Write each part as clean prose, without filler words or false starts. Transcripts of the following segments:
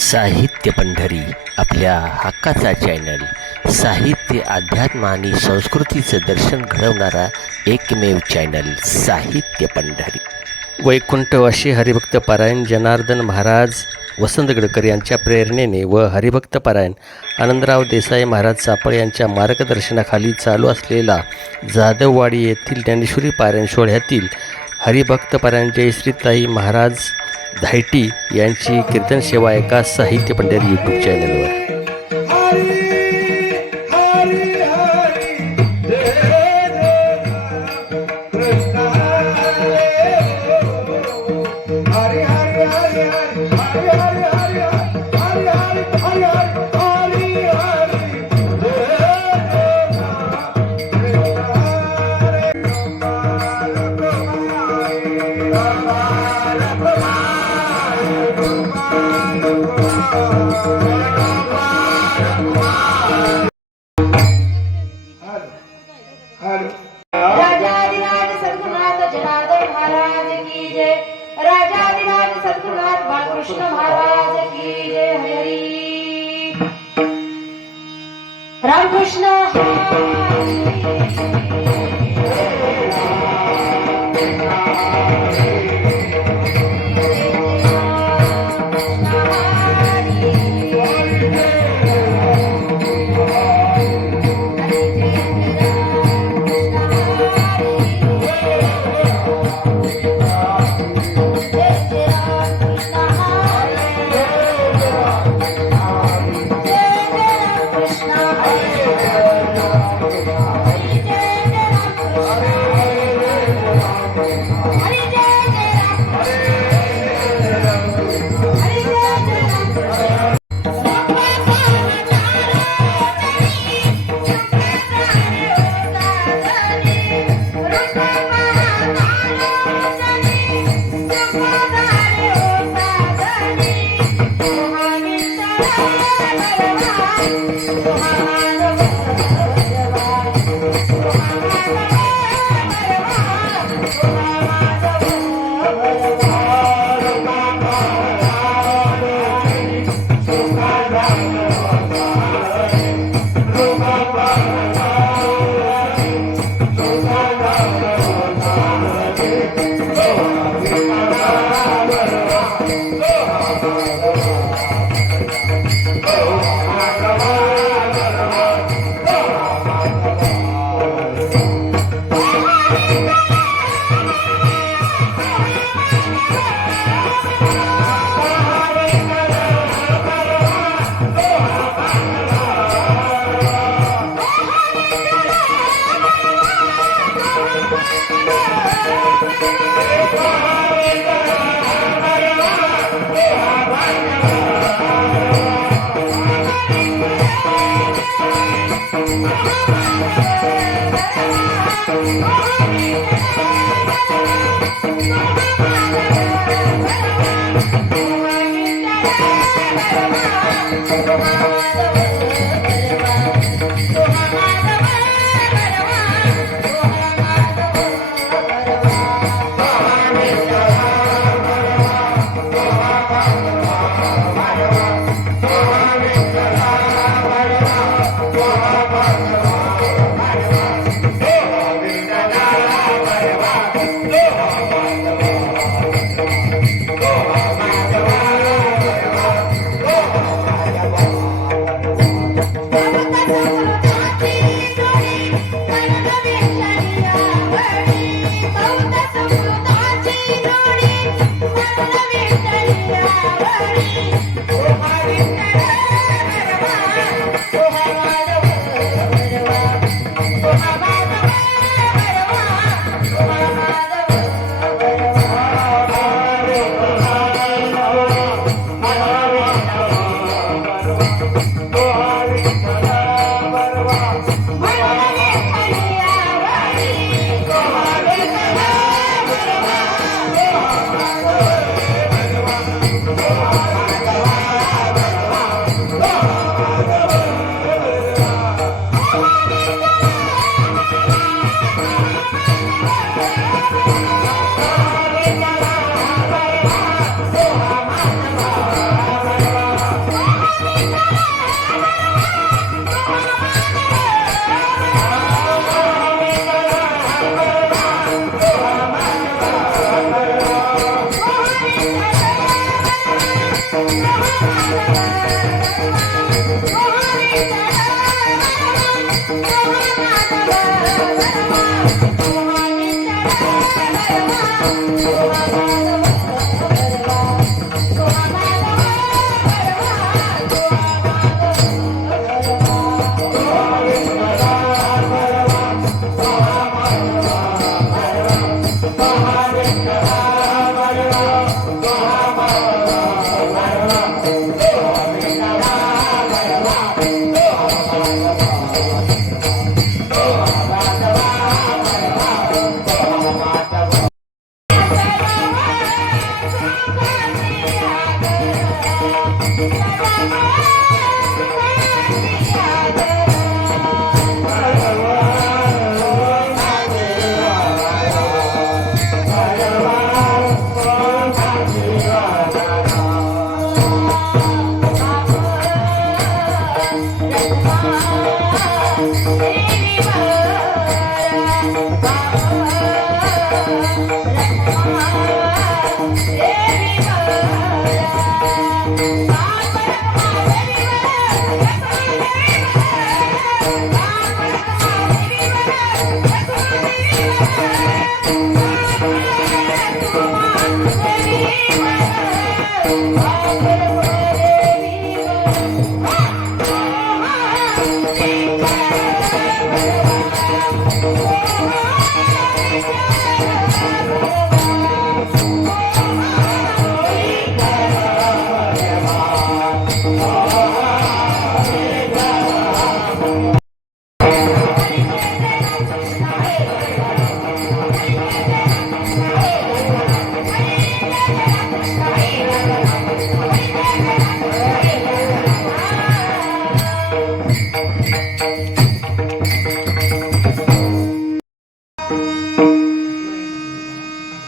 साहित्य पंढरी आपल्या हक्काचा चॅनल, साहित्य, अध्यात्म आणि संस्कृतीचं दर्शन घडवणारा एकमेव चॅनल साहित्य पंढरी. वैकुंठवासी हरिभक्त पारायण जनार्दन महाराज वसंतगडकर यांच्या प्रेरणेने व हरिभक्त पारायण आनंदराव देसाई महाराज सापळे यांच्या मार्गदर्शनाखाली चालू असलेला जाधववाडी येथील ज्ञानेश्वरी पारायण सोहळ्यातील हरिभक्त पारायण जयश्रीताई महाराज धायटी यांची कीर्तन सेवा एका साहित्य पंढरी यूट्यूब चॅनलवर. राजाधिराज सद्गुरुनाथ जनार्दन महाराज की जय. राजाधिराज सद्गुरुनाथ बाळकृष्ण महाराज की जय. हरी रामकृष्ण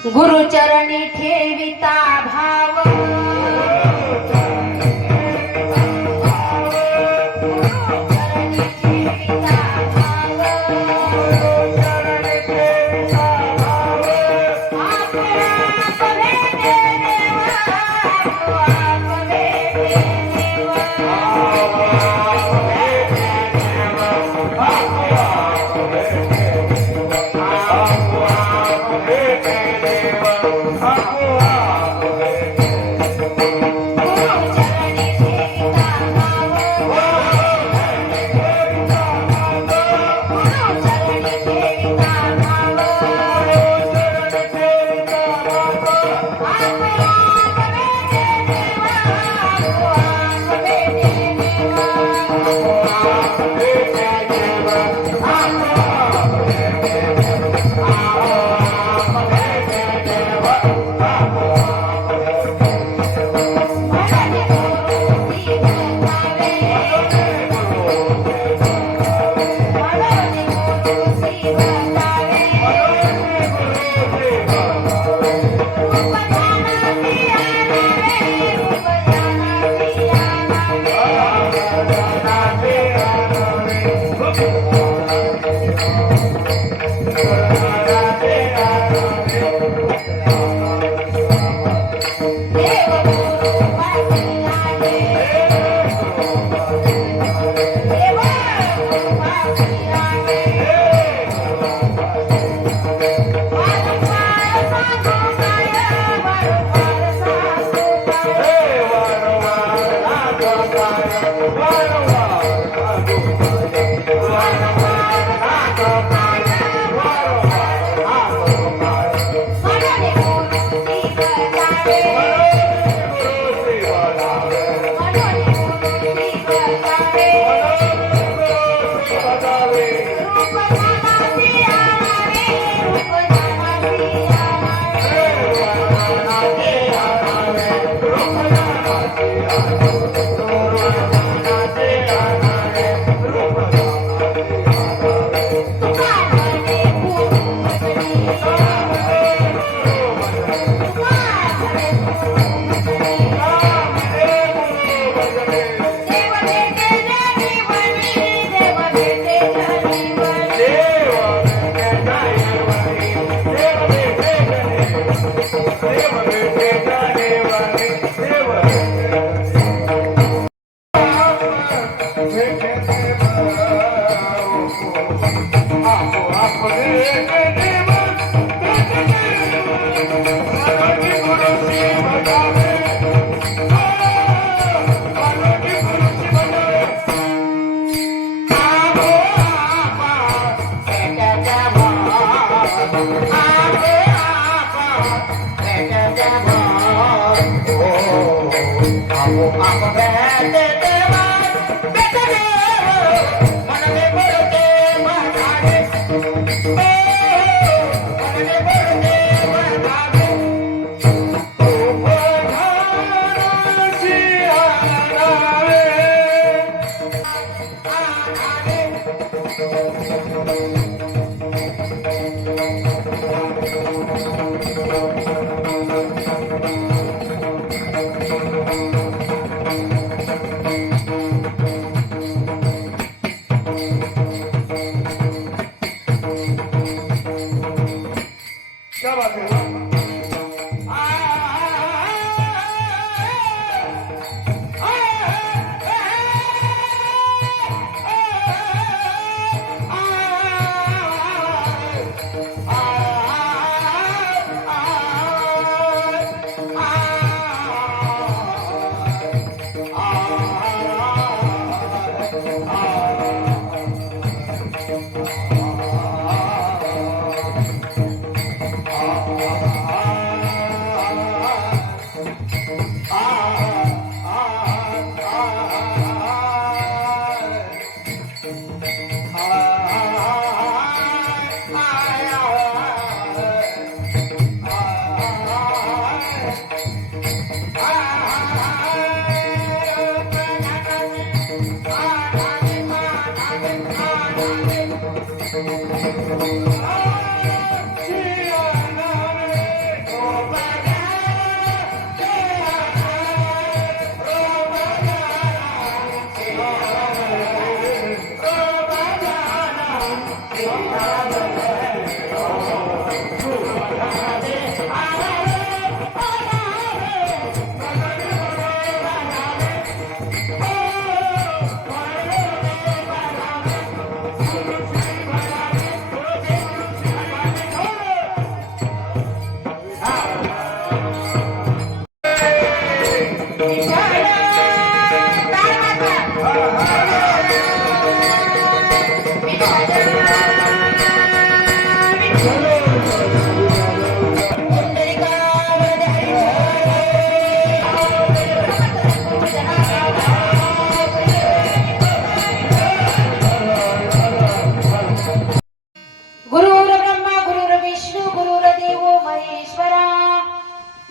गुरुचरणी ठेविता भाव गुरुचरणी ठेविता भाव आप भेटे देवा आप भेटे देव भेटे आपो आप बैठे देवा बैठे मन में बोलते मनावे मन में बोलते मनावे ओ भगवान क्या बात है गुरुर् ब्रह्मा गुरुर्विष्णू गुरुर्देव महेश्वरा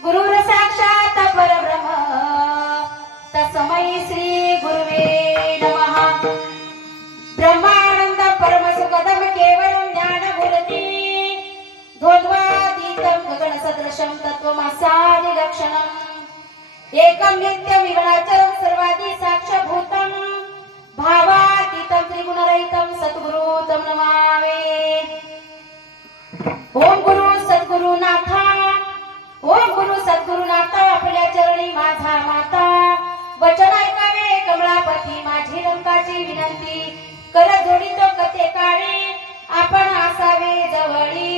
गुरुर् साक्षात परब्रह्म तस्मै श्री गुरुवे नमः ब्रह्मानंद परमसुखदं केवलं ज्ञानमूर्ति द्वन्द्वातीतं गगनसदृशं तत्त्वमस्यादिलक्षणम् एकं नित्यं विगुणाचरं सर्वादि साक्षभूतं भावातीतं त्रिगुणरहितं सद्गुरु तं नमामि ओम गुरु सद्गुरुनाथा ओम गुरु सद्गुरुनाथा आपल्या चरणी माझा माता वचन ऐकावे कमळापती माझी रंकाची विनंती कर जोडितो कथे काळी आपण असावे जवळी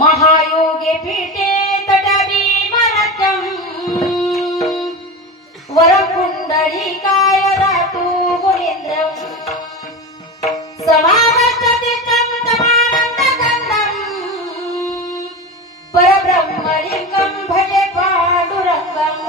महायोगे पीठे तटावी मरत्यम वरं पुंडरीकाय रातु गुणेन्द्रम् समावष्टतीर्थं तमानन्दगन्धम् परब्रह्मलिङ्गं भजे पाण्डुरङ्गम्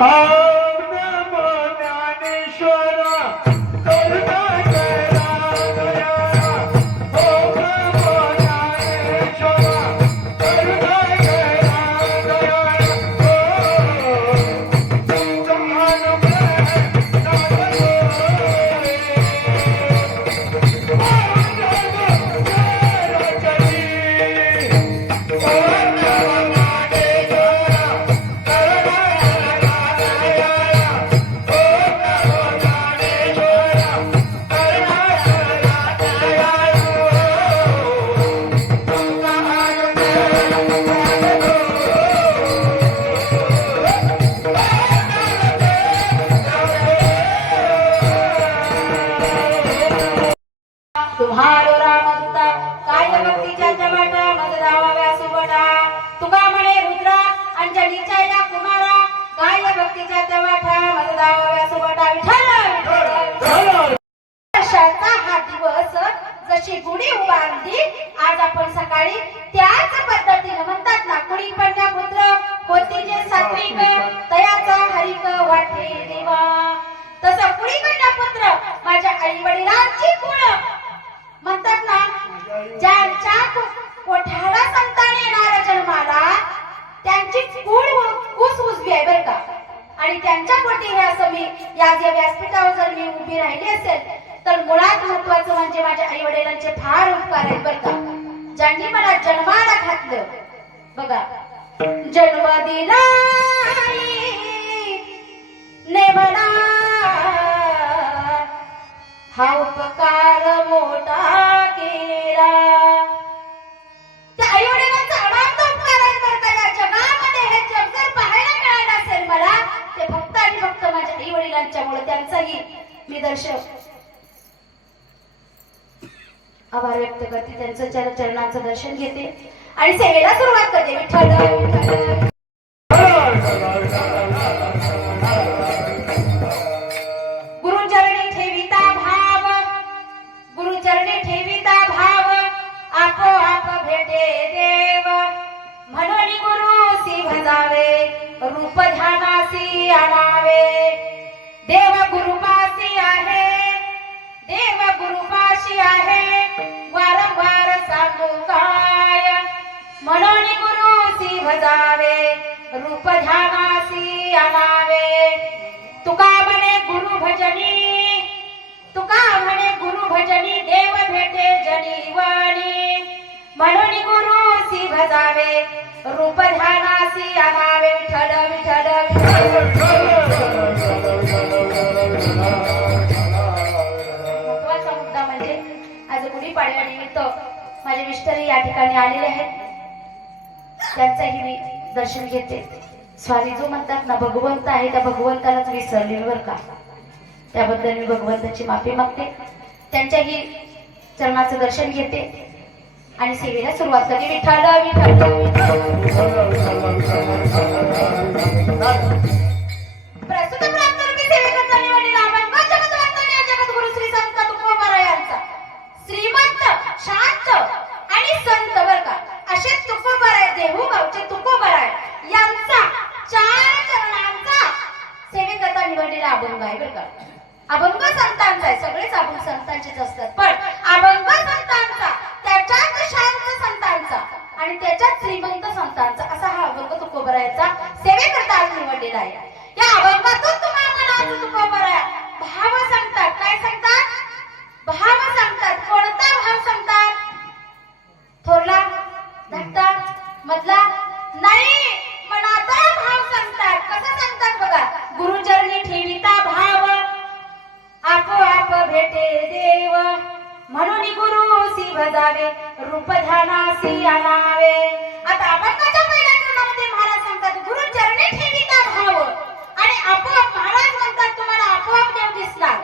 ओम नमो ज्ञानेश्वरा करुणा करा दयाळा ओम नमो ज्ञानेश्वरा करुणा करा दयाळा तुम्हारो रामदूता काय भक्तीच्या जमाटा मद धावाव्या सुबटा तुका म्हणे रुद्रा अंजलीच्या या कुमारा काय भक्तीच्या जमाटा मद धावाव्या सुबटा विठ्ठल वर्षाचा हा दिवस जशी गुढी उभारली आज आपण सकाळी त्याच पद्धतीने म्हणतात ना कुडी पडण्या पुत्र होती जे सात्विक तयाचा हरिक वाटे देवा तसं कुडी पडण्या पुत्र माझ्या आई वडिलांची कुळ म्हणतात ना ज्यांच्या कोठाला संतान येणार जन्माला त्यांची कुळ ऊस उजवी आहे बरं का आणि त्यांच्या पोटी हे असं मी या व्यासपीठावर जर मी उभी राहिली असेल तर मुळात महत्वाचं म्हणजे माझ्या आई वडिलांचे फार उपकार आहेत बरं का ज्यांनी मला जन्माला घातलं बघा जन्म दिला नेमला हा उपकार मोठा केला त्या आई वडिलांचा अनंत उपकार आहे बरं का या जगामध्ये हे जग जर पाहायला मिळालं असेल मला ते फक्त आणि फक्त माझ्या आई वडिलांच्यामुळे त्यांचाही मी आभार व्यक्त करते त्यांचं चरणांचं दर्शन घेते आणि सेवेला सुरुवात करते विठ्ठल गुरुचरणी ठेविता भाव गुरुचरणी ठेविता भाव आपोआप भेटे देव म्हणून गुरुसी भजावे रूप ध्यानासी आणावे देव गुरुपासी आहे देव गुरुपाशी आहे वारंवार सांगू काय म्हणून गुरुसी भजावे रूप ध्यानासी आणावे तुका म्हणे गुरु भजनी तुका म्हणे गुरु भजनी देव भेटे जनीवणी म्हणून गुरुसी भजावे रूप ध्यानासी आणावे विठ्ठल विठ्ठल महत्वाचा मुद्दा म्हणजे आज गुढीपाडव्यानिमित्त माझे मिस्टरही या ठिकाणी आलेले आहेत त्यांचंही मी दर्शन घेते स्वामी जो म्हणतात ना भगवंत आहे त्या भगवंतालाच विसरले बरं का त्याबद्दल मी भगवंताची माफी मागते त्यांच्याही चरणाचं दर्शन घेते आणि सेवेला सुरुवात करते विठ्ठल प्रस्तुत प्राप्त रूपी सेवेकरता निवडलेला अभंग जगद्वंदनीय जगद्गुरु श्री संत तुकोबरा यांचा श्रीमंत शांत आणि संत बरं का असे तुकोबरा देहू गावचे तुकोबरा यांचा 4 चरणांचा सेवेकरता निवडलेला अभंग आहे बरं का अभंग संतांचा आहे सगळेच अभंग संतांचेच असतात पण अभंग संतांचा त्याच्यात शांत संतांचा आणि त्याच्यात श्रीमंत संतांचा असा हा अभंग तुकोबरा याचा सेवेकरता आज निवडलेला आहे या अभंगातून तुम्हाला म्हणायचं तुकोबरा भाव सांगतात काय सांगतात भाव सांगतात कोणता भाव सांगतात थोरला धाकटा मधला नाही मनाचा भाव सांगतात कसं सांगतात बघा गुरुचरणी ठेविता भाव आपोआप भेटे देव म्हणून गुरुसी भजावे रूप ध्यानासी आणावे आता अभंगाच्या पहिल्या चरणामध्ये महाराज सांगतात गुरुचरणी ठेविता भाव आणि आपोआप महाराज म्हणतात तुम्हाला आपोआप देव दिसणार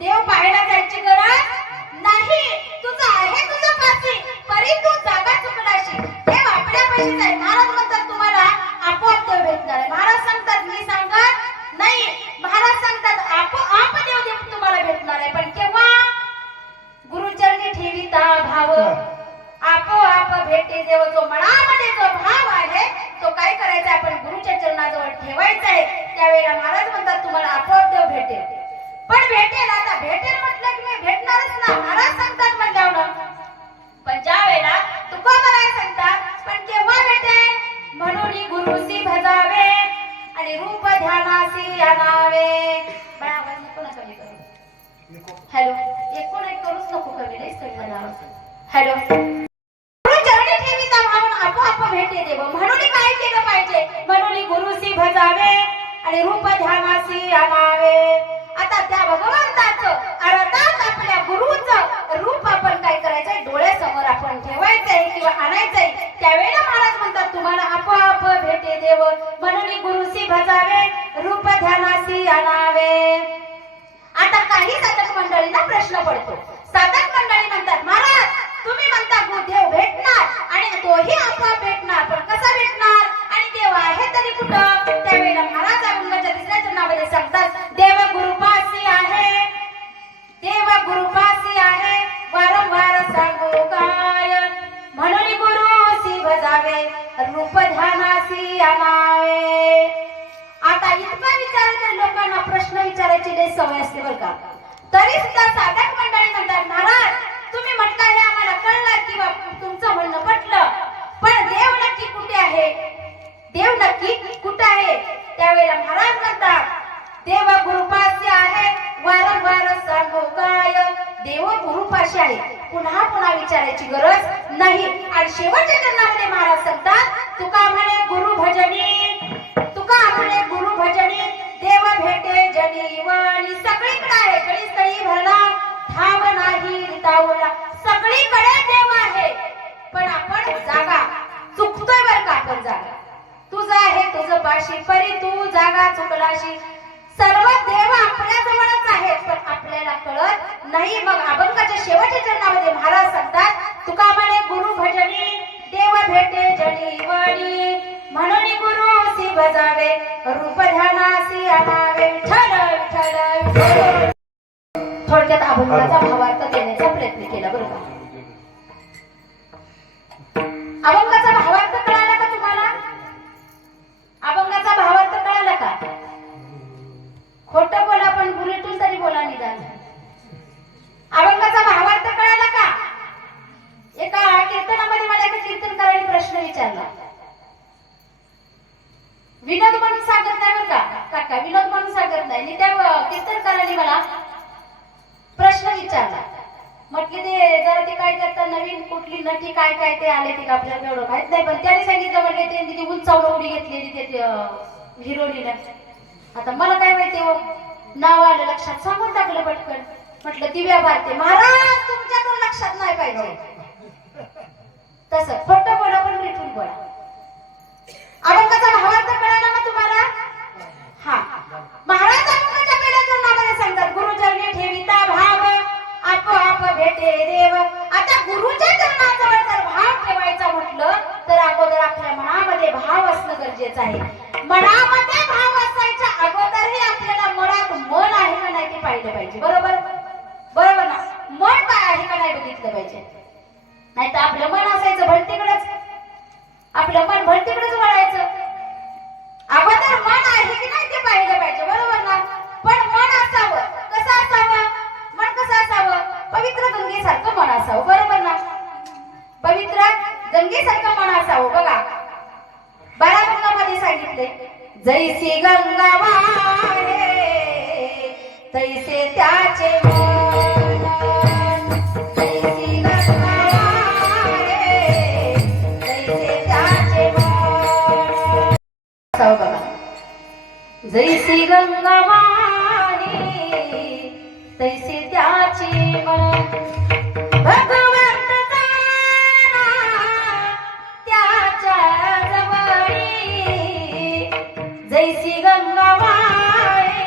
देव पाहायला जायची गरज नाही तुझं आहे तुझं पाशी परी तू जागा चुकलाशी देव आपल्यापाशीच आहे महाराज म्हणतात तुम्हाला आपोआप देव भेटणार आहे महाराज सांगतात मी सांगत नाही महाराज सांगतात आपोआप देव तुम्हाला भेटणार आहे पण केव्हा गुरुचरणी ठेविता भाव आपोआप भेटे देव जो मनामध्ये जो भाव आहे तो काय करायचा आपण गुरुच्या चरणाजवळ ठेवायचा आहे. त्यावेळेला महाराज म्हणतात तुम्हाला आपोआप देव भेटेल. पण भेटेल, आता भेटेल म्हटलं की मी भेटणारच ना, महाराज सांगतात म्हटल्यावर. पण ज्या वेळेला तुकोबाराय सांगतात पण केव्हा भेटेल, म्हणून गुरुसी भजावे आणि रूप ध्यानासी आणावे. पण आवाज नको ना कमी करू. हॅलो, एकूण एक करूच नको कमी, नाहीच कमी म्हणावं. हॅलो, चरणी ठेविता म्हणून आपोआप भेटे देव. म्हणून काय केलं पाहिजे, म्हणून गुरुसी भजावे आणि रूप ध्यानासी आणावे. आता त्या भगवंताचं अर्थात आपल्या गुरुचं रूप आपण काय करायचंय, डोळ्यासमोर आपण ठेवायचंय किंवा आणायचंय. त्यावेळेला महाराज म्हणतात तुम्हाला आपोआप भेटे देव. म्हणून गुरुसी भजावे रूप ध्यानासी आणावे. आता काही साधक मंडळींना प्रश्न पडतो. साधक मंडळी म्हणतात महाराज तुम्ही म्हणता देव भेटणार आणि तोही आपोआप भेटणार, पण कसा भेटणार आणि देव आहे तरी कुठं. त्यावेळेला महाराज अभंगाच्या तिसऱ्या चरणामध्ये सांगतात देव गुरुपासी आहे, देव गुरुपासी आहे वारंवार सांगू काय. म्हणून गुरुसी भजावे रूप ध्यानासी आणावे. आता इतका विचारायचं लोकांना प्रश्न विचारायची लई सवय असते बरं का. तरी सुद्धा साधक मंडळी म्हणतात महाराज तुम्ही म्हटलं हे आम्हाला कळलं किंवा तुमचं म्हणणं पटलं, पण देव नक्की कुठे आहे, देव नक्की कुठे आहे. त्यावेळेला महाराज म्हणतात देव गुरुपाशी आहे वारंवार सांगू काय. देव गुरुपाशी आहे, पुन्हा पुन्हा विचारायची गरज नाही. आणि शेवटच्या चरणामध्ये महाराज सांगतात तुका म्हणे गुरु भजनी, तुका म्हणे गुरु भजनी देव भेटे जनीवणी. सगळीकडे आहे, गळीस्थळी भरला ठाव नाही रितावला. सगळीकडे देव आहे, पण आपण जागा चुकतोय बरं का. आपण जागा तुझा आहे तुझं पाशी परी तू जागा चुकलाशी. सर्व देव आपल्या जवळच आहेत, पण आपल्याला कळत नाही. मग अभंगाच्या शेवटच्या चरणामध्ये महाराज सांगतात तुका म्हणे गुरु भजनी देव भेटे जनीवणी. म्हणून गुरुसी भजावे रूप ध्यानासी आणावे. थोडक्यात अभंगाचा भावार्थ देण्याचा प्रयत्न केला बरं का. अभंगाचा भावार्थ कळाला का तुम्हाला, अभंगाचा भावार्थ कळाला का. खोटं बोला पण बुलेटून तरी बोला निदान. अभंगाचा भावार्थ कळाला का. एका कीर्तनामध्ये मला एका कीर्तनकाराने प्रश्न विचारला. विनोद म्हणून सांगत नाही बरं का काका, विनोद म्हणून सांगत नाही. आणि त्या कीर्तनकाराने मला प्रश्न विचारला. म्हटले ते जरा ते काय करतात नवीन कुठली नटी काय काय ते आले ते आपल्याला एवढं माहित नाही, पण त्याने सांगितलं म्हटले ते उंचावर उडी घेतलेली ते हिरोनीला. आता मला काय माहिती हो, नाव आलं लक्षात सांगून टाकलं पटकन. म्हटलं दिव्या भारती. महाराज तुमच्याकडून लक्षात नाही पाहिजे तसं, खोटं बोला पण रिटून बोला. अभंगाचा भावार्थ कळाला ना तुम्हाला. हा, महाराज अभंगाच्या पहिल्या चरणामध्ये सांगतात गुरुचरणी ठेविता भाव आपोआप भेटे देव. आता गुरुच्या चरणाजवळ जर भाव ठेवायचा म्हटलं तर अगोदर आपल्या मनामध्ये भाव असणं गरजेचं आहे. मनामध्ये भाव असायच्या अगोदरही आपल्याला मनात मन आहे का नाही ते पाहिलं पाहिजे. बरोबर बरोबर ना. मन काय आहे का नाही बघितलं पाहिजे. नाही तर आपलं मन असायचं भलतीकडेच, आपलं मन भलतीकडेच वळायचं. अगोदर मन आहे की नाही ते पाहिलं पाहिजे. बरोबर ना. पण मन असावं, कसं असावं, मन कसं असावं, पवित्र गंगेसारखं मन असावं. बरोबर ना. पवित्र गंगेसारखं मन असावं. बघा बाराभंगामध्ये सांगितले जैसी गंगा वाहे तैसे त्याचे मन. जैसी गंगा वाहे तैसे त्याचे मन. बघा जैसी गंगा वाहे तैसे त्याचे मन. भगवंत जाणा त्याच्या जवळी जैसी गंगा वाहे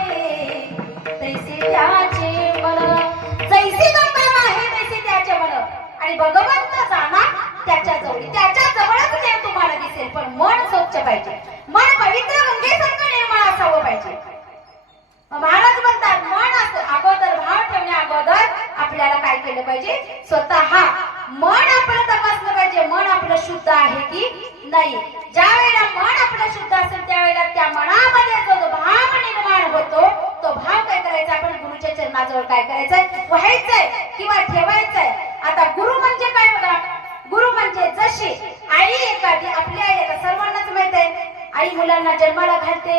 तैसे त्याचे मन. जैसी गंगा वाहे तैसे त्याचे मन. आणि भगवंत जाणा त्याच्या जवळी, त्याच्या जवळच देव तुम्हाला दिसेल. पण मन स्वच्छ पाहिजे, मन पवित्र गंगेसारखं निर्मळ असावं पाहिजे. महाराज म्हणतात मन असं अगोदर भाव ठेवण्या अगोदर आपल्याला काय केलं पाहिजे, स्वतः मन आपलं तपासलं पाहिजे. म्हणजे मन आपलं शुद्ध आहे की नाही. ज्या वेळेला मन आपलं शुद्ध असेल त्यावेळेला त्या मनामध्ये जो भाव निर्माण होतो तो भाव काय करायचा, आपण गुरुच्या चरणाजवळ काय करायचंय, व्हायचंय किंवा ठेवायचंय. आता गुरु म्हणजे काय बघा, गुरु म्हणजे जशी आई एखादी आपली आई, आता सर्वांनाच माहित आहे आई मुलांना जन्माला घालते,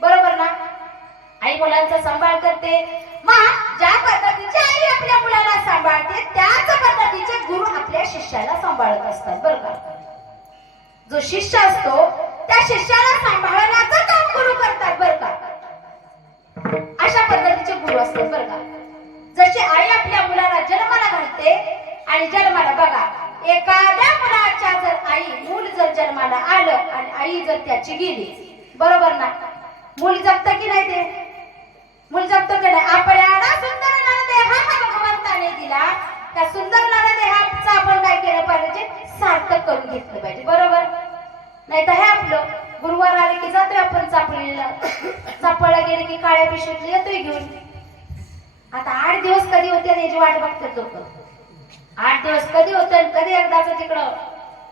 बरोबर ना, आई मुलांचा सांभाळ करते. मग ज्या पद्धतीची आई आपल्या मुलाला सांभाळते त्याच पद्धतीचे गुरु आपल्या शिष्याला सांभाळत असतात बरं का. जो शिष्य असतो त्या शिष्याला सांभाळण्याचं काम गुरु करतात बरं का. अशा पद्धतीचे गुरु असतात बरं का. जशी आई आपल्या मुलाला जन्माला घालते आणि जन्माला बघा एखाद्या मुलाच्या जर आई मूल जर जन्माला आलं आणि आई जर त्याची गेली, बरोबर ना, मूल जगत की नाही, ते मूल जगत की नाही. आपल्याला सुंदर नरदेह हा भगवंताने दिला, त्या सुंदर नरदेहाचं आपण काय केलं पाहिजे, सार्थक करून घेतलं पाहिजे, बरोबर. नाही तर हे आपलं गुरुवार आले की जातोय आपण चापळीला, चापळला गेले की काळ्या पिशवीतली येतोय घेऊन. आता 8 दिवस कधी होते याची वाट बघतात लोक. 8 दिवस कधी होते, कधी एकदाच तिकडं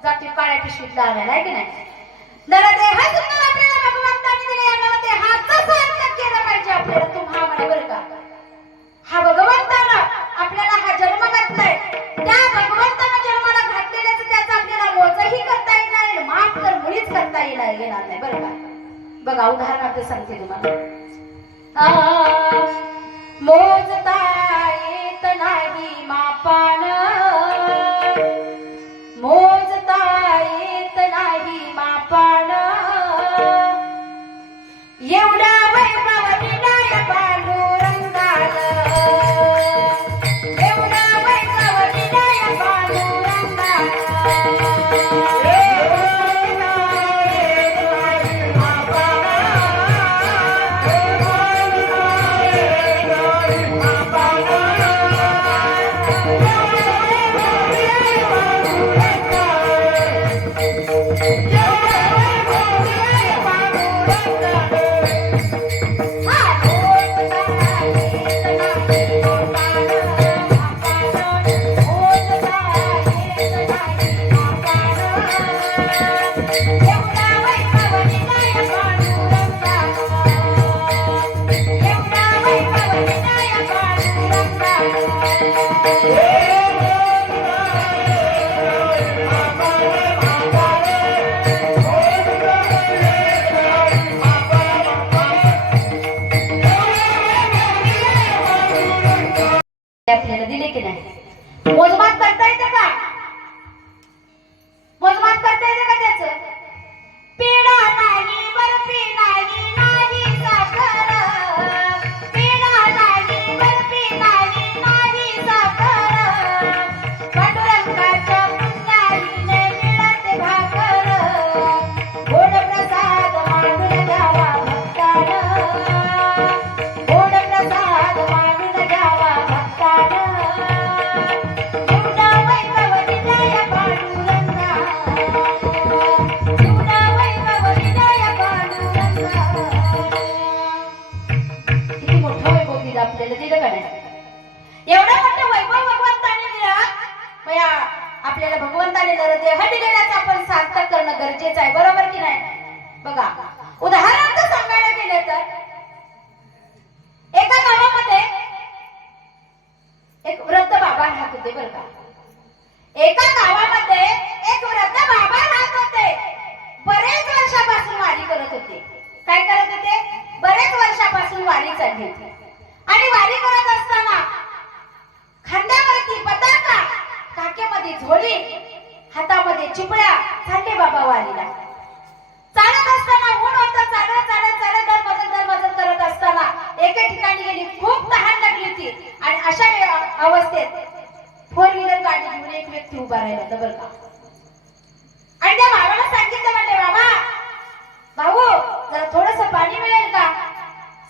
जातोय काळ्या पिशवीतला आलेला आहे की नाही. नरदेह सुंदर आपल्याला भगवंताने दिले, या नरदेहाचं सार्थक केलं पाहिजे आपल्याला. तुम्हा म्हणा बरं का, हा भगवंतानं आपल्याला हा जन्म घातलाय, त्या भगवंतानं जन्माला घातलेल्याचं त्याचा आपल्याला मोजही करता येणार नाही, माफ तर मुळीच करता येणार नाही बरं का. बघा उदाहरणार्थ सांगते तुम्हाला, मोजता येत नाही मापान, मोजता येत नाही मापान, एवढा वैभव दिलाय पांडुरंगानं, एवढा वैभव दिलाय पांडुरंगानं. आपल्याला दिले की नाही, मोजमाप करता येते का, मोजमाप करता येते का त्याचं. पेढा नाही बर्फी नाही, नाही साखर, पेढा नाही बर्फी नाही, नाही साखर, पांडुरंगाच्या पुण्याईने मिळते भाकर, गोड प्रसाद मांडून द्यावा भक्तानं, गोड प्रसाद मांडून द्यावा भक्तानं. एवढा वैभव दिलाय पांडुरंगा, एवढा वैभव दिलाय पांडुरंगा. किती मोठं वैभव दिलं आपल्याला, दिलं का नाही. एवढं मोठं वैभव भगवंताने दिला, मया आपल्याला भगवंताने नरदेह दिलेल्याचं आपण सार्थक करणं गरजेचं आहे, बरोबर की नाही. बघा उदाहरणार्थ सांगायला गेले तर एका गावामध्ये एक वृद्ध बाबा राहत होते बरं का. एका गावामध्ये एक वृद्ध बाबा राहत होते, बरेच वर्षापासून वारी करत होते. काय करत होते, बरेच वर्षापासून वारी चालली होती. आणि वारी करत असताना खांद्यावरती पताका, काकेमध्ये झोळी, हातामध्ये चिपळ्या, चालले बाबा वारीला. चालत असताना ऊन होतं, चालत चालत चालत दरमजल करत असताना एके ठिकाणी गेली, खूप तहान लागली होती. आणि अशा अवस्थेत 4 व्हीलर गाडी घेऊन एक व्यक्ती उभा राहिला होता बरं का. आणि त्या बाबाला सांगितलं, म्हणले बाबा भाऊ जरा थोडस पाणी मिळेल का.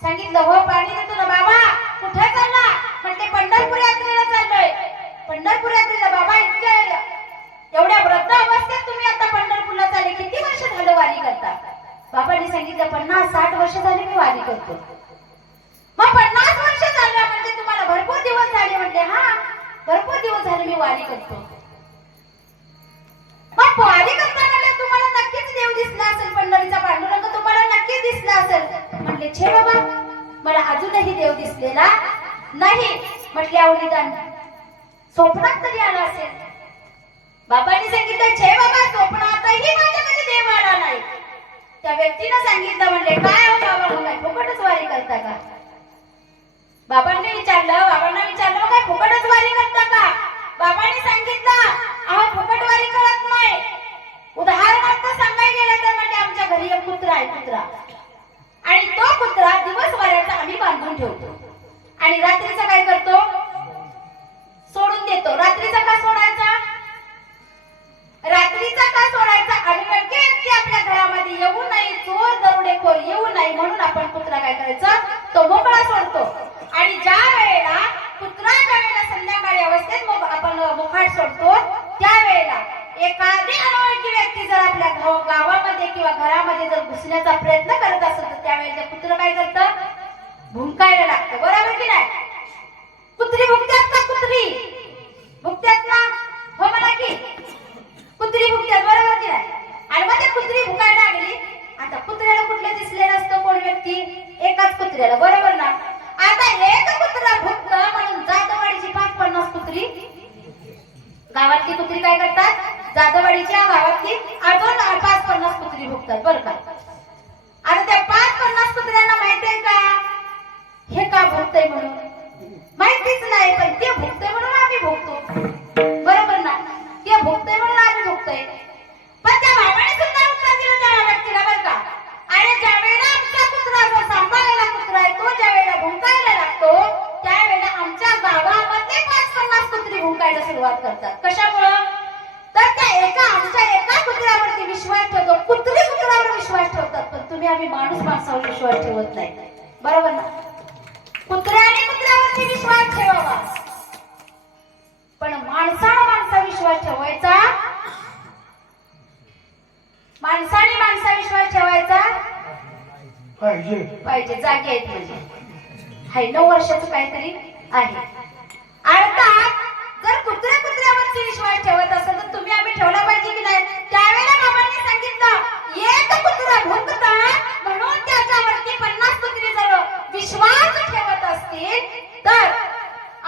सांगितलं हो पाणी देतो ना. बाबा कुठे चालला, म्हणते पंढरपूर यात्रेला चाललोय. पंढरपूर यात्रेला. बाबा इतक्या एवढ्या वृद्ध अवस्थेत तुम्ही आता पंढरपूरला चालले, किती वर्ष झालं वारी करता. बाबांनी सांगितलं 50-60 वर्ष झाले मी वारी करतो. मग 50 वर्ष झालं म्हणजे तुम्हाला भरपूर दिवस झाले. म्हणजे हा भरपूर दिवस झाले मी वारी करतो. दिसला असेल पंढरीचा पांडुरंग तुम्हाला नक्की दिसला असेल. म्हणले छे बाबा मला अजूनही देव दिसलेला नाही. म्हटले अहो निदान स्वप्नात तरी आला असेल. बाबांनी सांगितलं छे बाबा स्वप्नातही माझ्याकडे देव आला नाही. त्या व्यक्तीनं सांगितलं म्हणले काय हो बाबा मग काय फुकटच वारी करता का. बाबांना विचारलं काय फुकटच वारी करता का. बाबांनी सांगितलं अहो फुकट वारी करत नाही. उदाहरणार्थ सांगायला गेलं तर म्हणजे आमच्या घरी एक कुत्रा आहे कुत्रा आणि तो कुत्रा दिवस वाऱ्याचा आम्ही बांधून ठेवतो आणि रात्रीचा काय करतो सोडून देतो. रात्रीचा का सोडायचा आणि व्यक्ती आपल्या घरामध्ये येऊ नये चोर दरोडेखोर येऊ नये म्हणून आपण कुत्रा काय करायचा तो मोकळा सोडतो. आणि ज्या वेळेला संध्याकाळी अवस्थेत आपण मुखाट सोडतो त्यावेळेला एखादी अनोळखी व्यक्ती जर आपल्या गावामध्ये किंवा घरामध्ये जर घुसण्याचा प्रयत्न करत असेल तर त्यावेळेला कुत्र काय करतं भुंकायला लागतं. बरोबर की नाही. कुत्री भुंकतात का कुत्री भुंकतात ना हो म्हणा की कुत्री भुंकतात बरोबर की नाही. आणि मग ते कुत्री भुंकायला लागली. आता कुत्र्याला कुठलं दिसले नसतं कोण व्यक्ती एकाच कुत्र्याला बरोबर ना. आता एक कुत्रा भुंकत म्हणून जाधववाडीची 5-50 कुत्री गावातली कुत्री काय करतात जाधववाडीच्या गावातली अजून 5-50 कुत्री भुंकतात बरं का. आता त्या 5-50 कुत्र्यांना माहितीये का हे का भुंकतय म्हणून माहितीच नाही. पण ते भुंकतय म्हणून आम्ही भुंकतो बरोबर ना. ते भुंकतय म्हणून आम्ही भुंकतोय. पण त्या बाबाने सुद्धा उत्तर दिलं त्या व्यक्तीला बरं का. आणि ज्या वेळेला आमचा कुत्रा जो सांभाळलेला कुत्रा आहे तो ज्या वेळेला भुंकायला लागतो त्यावेळेला आमच्या गावामध्ये 5-50 कुत्री भुंकायला सुरुवात करतात. कशामुळं तर त्या आमच्या एका कुत्र्यावरती विश्वास ठेवतो. कुत्री कुत्र्यावर विश्वास ठेवतात पण तुम्ही आम्ही माणसावर विश्वास ठेवत नाही बरोबर ना. कुत्र्यावरती विश्वास ठेवावा पण माणसावर विश्वास ठेवायचा. माणसाने विश्वास ठेवायचा पाहिजे. जागे आहेत म्हणजे हाय 9 वर्षाचं काहीतरी आहे. अर्थात जर कुत्र्यावरती विश्वास ठेवत असेल तर तुम्ही आम्ही ठेवला पाहिजे की नाही. त्यावेळेला बाबांनी सांगितलं एक कुत्रा भुंकता म्हणून त्याच्यावरती 50 कुत्री जर विश्वास ठेवत असतील तर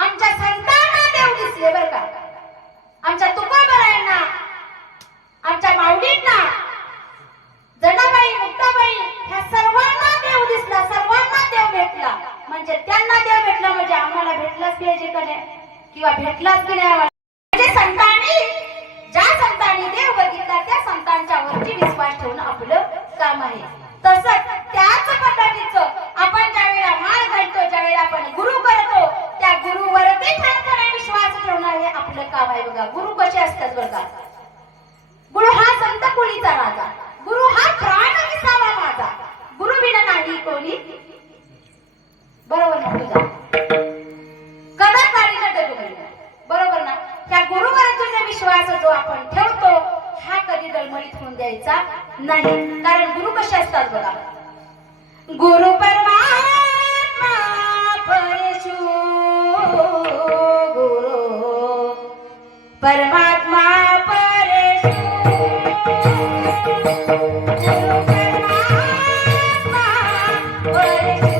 आमच्या संतांना देव दिसले बरं का. आमच्या तुकोबरायांना आमच्या माऊलींना जनाबाई मुक्ताबाई ह्या सर्वांना देव दिसला. सर्वांना देव भेटला. म्हणजे त्यांना देव भेटला म्हणजे आम्हाला भेटलाच पाहिजे का नाही किंवा भेटलाच की नाही. म्हणजे ज्या संतांनी देव बघितला त्या संतांच्या वरती विश्वास ठेवणं आपलं काम आहे. तसंच त्याच पद्धतीचं आपण ज्या वेळेला माळ घालतो ज्या वेळेला आपण गुरु करतो त्या गुरुवरती ठामपणे विश्वास ठेवणं हे आपलं काम आहे बघा. गुरु कसे असतात बरं का. गुरु हा संत कुळीचा राजा. गुरु हा प्राण विसावा माझा. गुरु विना नाही कोणी बरोबर ना तुझा कदा काळी नटतो बरोबर ना. त्या गुरुवर तुझा विश्वास जो आपण ठेवतो हा कधी डळमळीत होऊन द्यायचा नाही. कारण गुरु कसे असतात बघा. गुरु परमात्मा परशु गुरु परमात्मा परशु गुरु परमात्मा परशु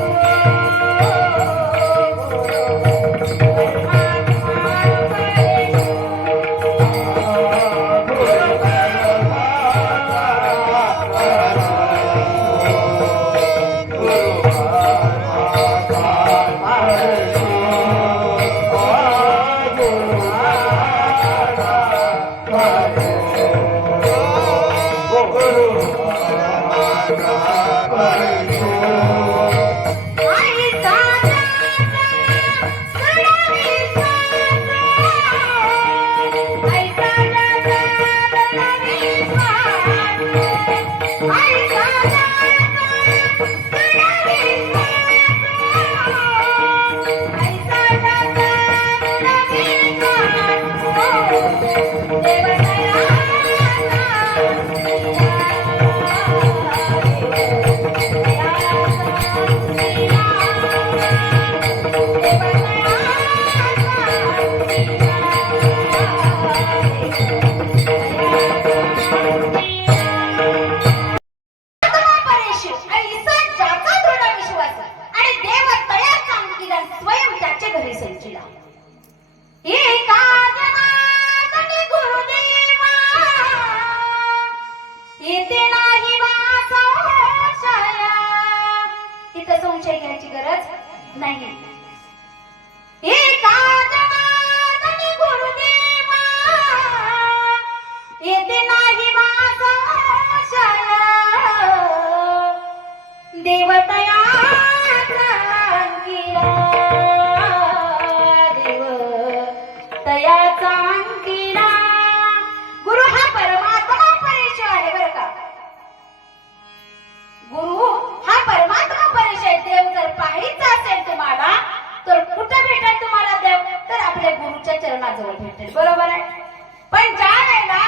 बरोबर आहे. पण ज्या वेळेला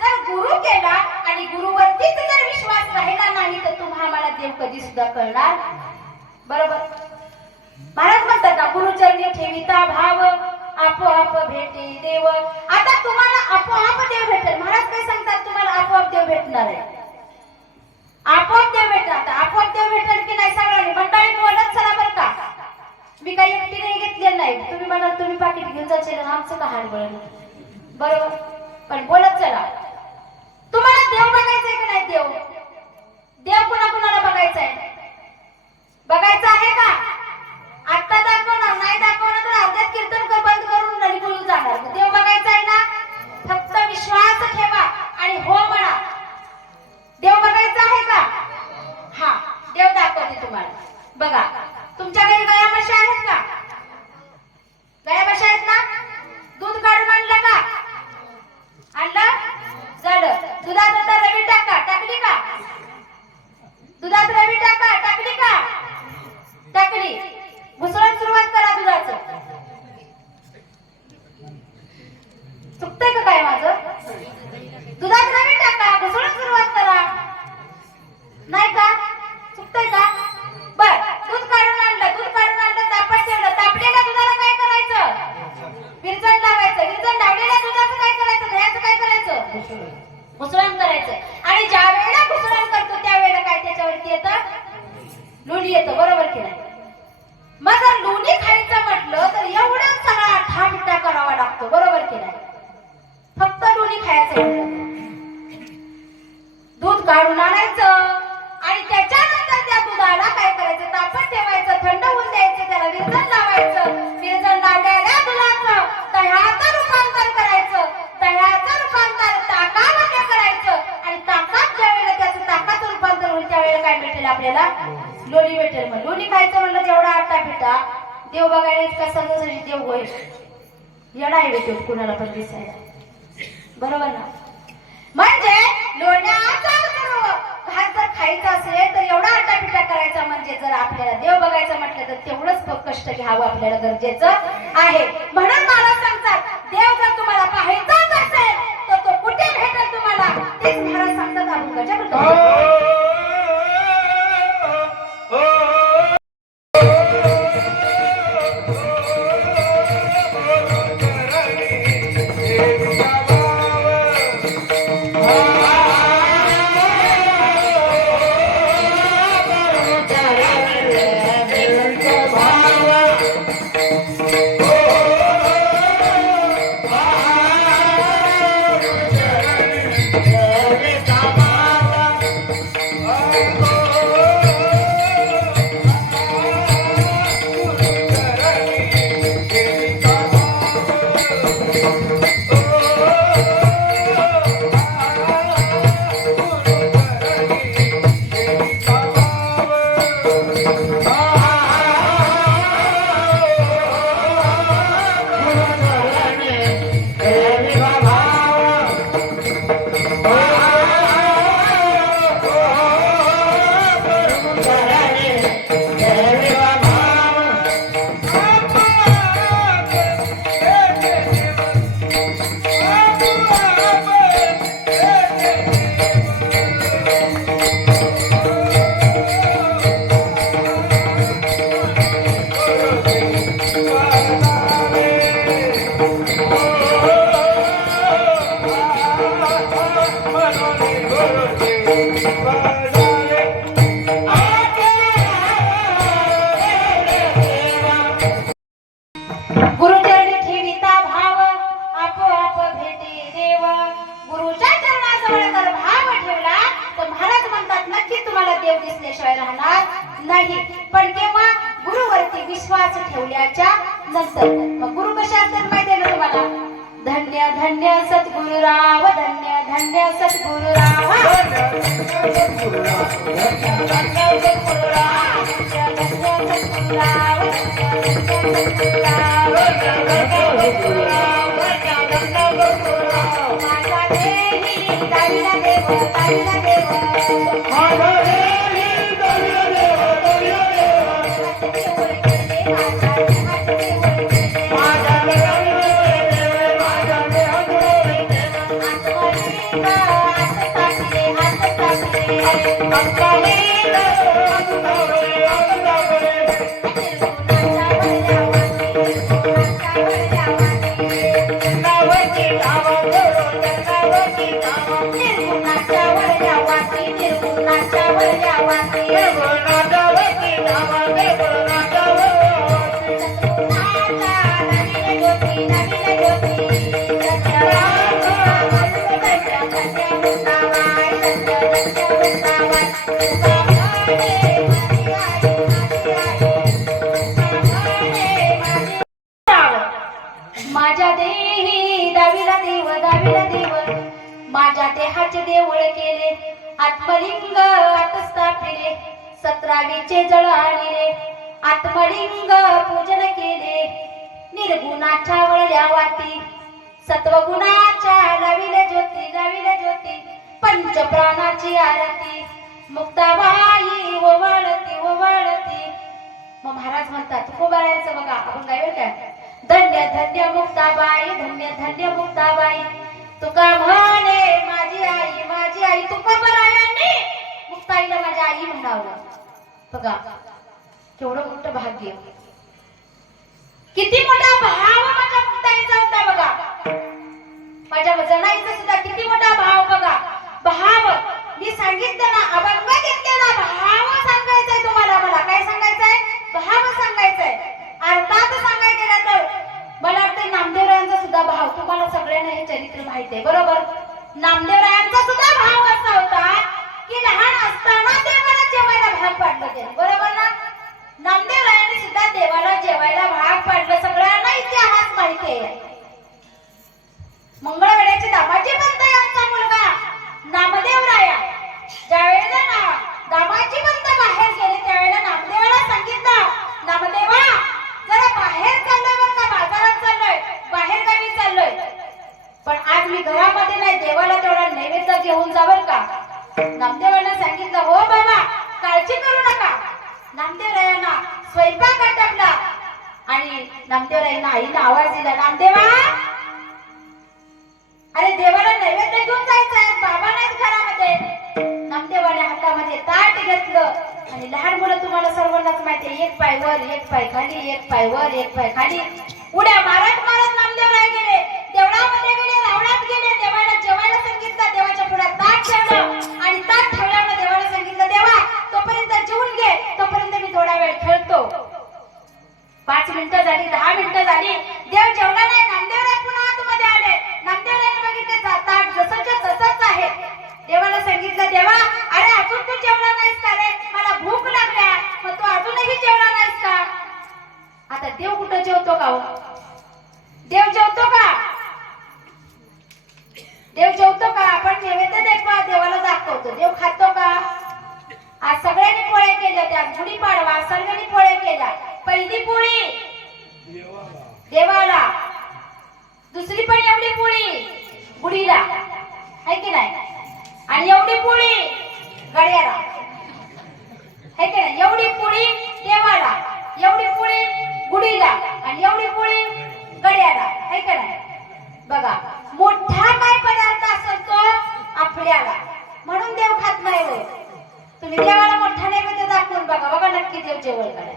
जर गुरु केला आणि गुरुवरतीच जर विश्वास राहिला नाही तर तुम्हा मला देव कधी सुद्धा कळणार. बरोबर. महाराज म्हणतात ना, गुरुचरणी ठेविता भाव आपोआप भेटे देव. आता तुम्हाला आपोआप देव भेटेल. महाराज काय सांगतात, तुम्हाला आपोआप देव भेटणार आहे. आपोआप देव भेटणार. आता आपोआप देव भेटेल की नाही सगळ्यांनी मंडळी बोलत चला बरं का. मी काही एकटी नाही घेतलेलं नाही. तुम्ही म्हणाल तुम्ही पाकिट घेऊन जायचे आमचं का हाल बळण. बरोबर. पण बोलत चला. तुम्हाला देव बघायचंय की नाही. देव देव कुणा कुणाला बघायचंय. बघायचं आहे का. आता दाखवणार नाही दाखवणार तर अर्ध्यात कीर्तन बंद करून निघून जाणार. देव बघायचा आहे ना. फक्त विश्वास ठेवा आणि हो म्हणा. देव बघायचा आहे का. हा देव दाखवते तुम्हाला. बघा तुमच्या घरी गाया म्हशी आहेत का. गाया म्हशी आहेत ना. दूध काढून आणलं का. आणलं झालं. दुधात आता रवी टाका. टाकली का. दुधात रवी टाका. टाकली का. टाकली. घुसळून सुरुवात करा दुधाचं. चुकतंय का काय माझं. दुधात रवी टाका. घुसळून सुरुवात करा. नाही का. चुकतंय का. बर दूध काढून आणलं. दूध काढून आणलं तापत ठेवलं. तापलेल्या दुधाला काय करायचं. विरजण लावायचं. विरजण लावलेल्या दुधाचं काय करायचं. दह्याचं काय करायचं. घुसळण करायचं. आणि ज्या वेळेला घुसळण करतो त्यावेळेला काय त्याच्यावरती येतं. लोणी येतं. बरोबर की नाही. मग जर लोणी खायचं म्हटलं तर एवढा सगळा ठामिठा करावा लागतो. बरोबर की नाही. फक्त लोणी खायचं. दूध काढून आणायचं आणि त्याच्यानंतर त्या दुधाला काय करायचं. तापत ठेवायचं. थंड होऊन द्यायचं. त्याला विरजण लावायचं. विरजण लावलेल्या दुधाचं दह्याचं रूपांतर करायचं. दह्याचं रूपांतर ताकामध्ये करायचं. आणि ताकात ज्या वेळेला त्याचं ताकाचं रूपांतर होईल त्यावेळेला काय भेटेल आपल्याला. लोणी भेटेल. मग लोणी खायचं म्हणलं तेवढा आटा पिटा. देव बघायला इतका सहजासहजी देव होईल. येडा आहे देव कुणाला पण दिसायला. बरोबर ना. म्हणजे लोण्याचा घास जर खायचा असेल तर एवढा आटा पिटा करायचा. म्हणजे जर आपल्याला देव बघायचं म्हटलं तर तेवढंच कष्ट घ्यावं आपल्याला गरजेचं आहे. म्हणून महाराज सांगतात देव जर तुम्हाला पाहायचाच असेल तर तो कुठे भेटेल तुम्हाला. तेच महाराज सांगतात अभंगाच्या. नाही, पण केव्हा गुरुवरती विश्वास ठेवल्याच्या नंतर. मग गुरु कशा असतात माहिती आहे ना तुम्हाला? धन्य धन्य सद्गुरुराव, धन्य धन्य सद्गुरुराव, माझ्या देही दाविला देव माझ्या देहाचे देऊळ केले आत्मलिंग आतस्थापिले 17वीचे जळ आणले आत्मलिंग पूजन केले निर्गुणाच्या वळल्या वाती सत्वगुणाच्या लाविले ज्योती पंच प्राणाची आरती मुक्ताबाई ओवाळती मग महाराज म्हणतात तुकोबारायचं बघा आपण गायलं काय धन्य धन्य मुक्ताबाई तुका म्हणे माझी आई तुकोबारायांनी मुक्ताईला माझी आई म्हणावं बघा केवढं मोठं भाग्य किती मोठा भाव माझ्या मुक्ताईचा होता बघा माझ्या जनाईचा सुद्धा किती मोठा भाव बघा भाव मी सांगितलं ना अभंग घेतलेला भाव सांगायचंय तुम्हाला मला काय सांगायचंय भाव सांगायचंय अर्थात सांगायचं गेलं तर मला वाटतं नामदेवरायांचा सुद्धा भाव तुम्हाला सगळ्यांना हे चरित्र माहिती आहे बरोबर नामदेवरायांचा सुद्धा भाव असा होता की लहान असताना देवाला जेवायला भाग पाडलं ते बरोबर ना नामदेवरायांनी सुद्धा देवाला जेवायला भाग पाडलं सगळ्यांना इतिहास माहिती आहे मंगळवेड्याचे दामाजी पंत यांचा मुलगा नामदेवराया ज्यावेळेला ना दामाजी पंत बाहेर गेले त्यावेळेला नामदेवाला सांगितलं नामदेवा जरा बाहेर चाललोय बरं का बाजारात चाललोय बाहेर गावी चाललोय पण आज मी घरामध्ये नाही देवाला तेवढा नैवेद्य घेऊन जा बरं का नामदेवाला सांगितलं हो बाबा काळजी करू नका नामदेवरायांना स्वयंपाक आटपला आणि नामदेवरायांना आईला आवाज दिला नामदेवा अरे देवाला नैवेद्य घेऊन जायचंय बाबा नाहीत घरामध्ये नामदेवाने हातामध्ये ताट घेतलं आणि लहान मुलं तुम्हाला सर्वांनाच माहिती एक पाय वर एक पाय खाली एक पाय वर एक पाय खाली उड्या मारत नामदेवराय गेले देवळामध्ये गेले रावणात गेले देवाला जेवायला सांगितलं देवाच्या पुढे ताट ठेवलं आणि ताट ठेवल्यावर देवाला सांगितलं देवा तोपर्यंत जेवून घे तोपर्यंत मी थोडा वेळ खेळतो 5 मिनिटं झाली 10 मिनिटं झाली देव जेवला नाही नामदेवराय पुन्हा आतमध्ये आले नामदेवरायने बघितलं ताट जसंच्या तसंच आहे देवाला सांगितलं देवा अरे अजून तू जेवला नाहीस का रे मला भूक लागल्या मग तू अजूनही जेवला नाहीस का आता देव कुठं जेवतो का देव जेवतो का देव जेवतो का आपण नैवेद्य देवाला दाखवतो देव खातो का आज सगळ्यांनी पोळ्या केल्या त्या गुढीपाडवा सगळ्यांनी पोळ्या केल्या पहिली पोळी देवाला दुसरी पण एवढी पोळी गुढीला है की नाही आणि एवढी पोळी गड्याला है की नाही एवढी पोळी देवाला एवढी पोळी गुढीला आणि एवढी पोळी गड्याला है की नाही बघा मोठा काय पदार्थ असेल तो आपल्याला म्हणून देव खात नाही हो तुम्ही देवाला मोठा नैवेद्य दाखवून बघा नक्की देव जेवण करा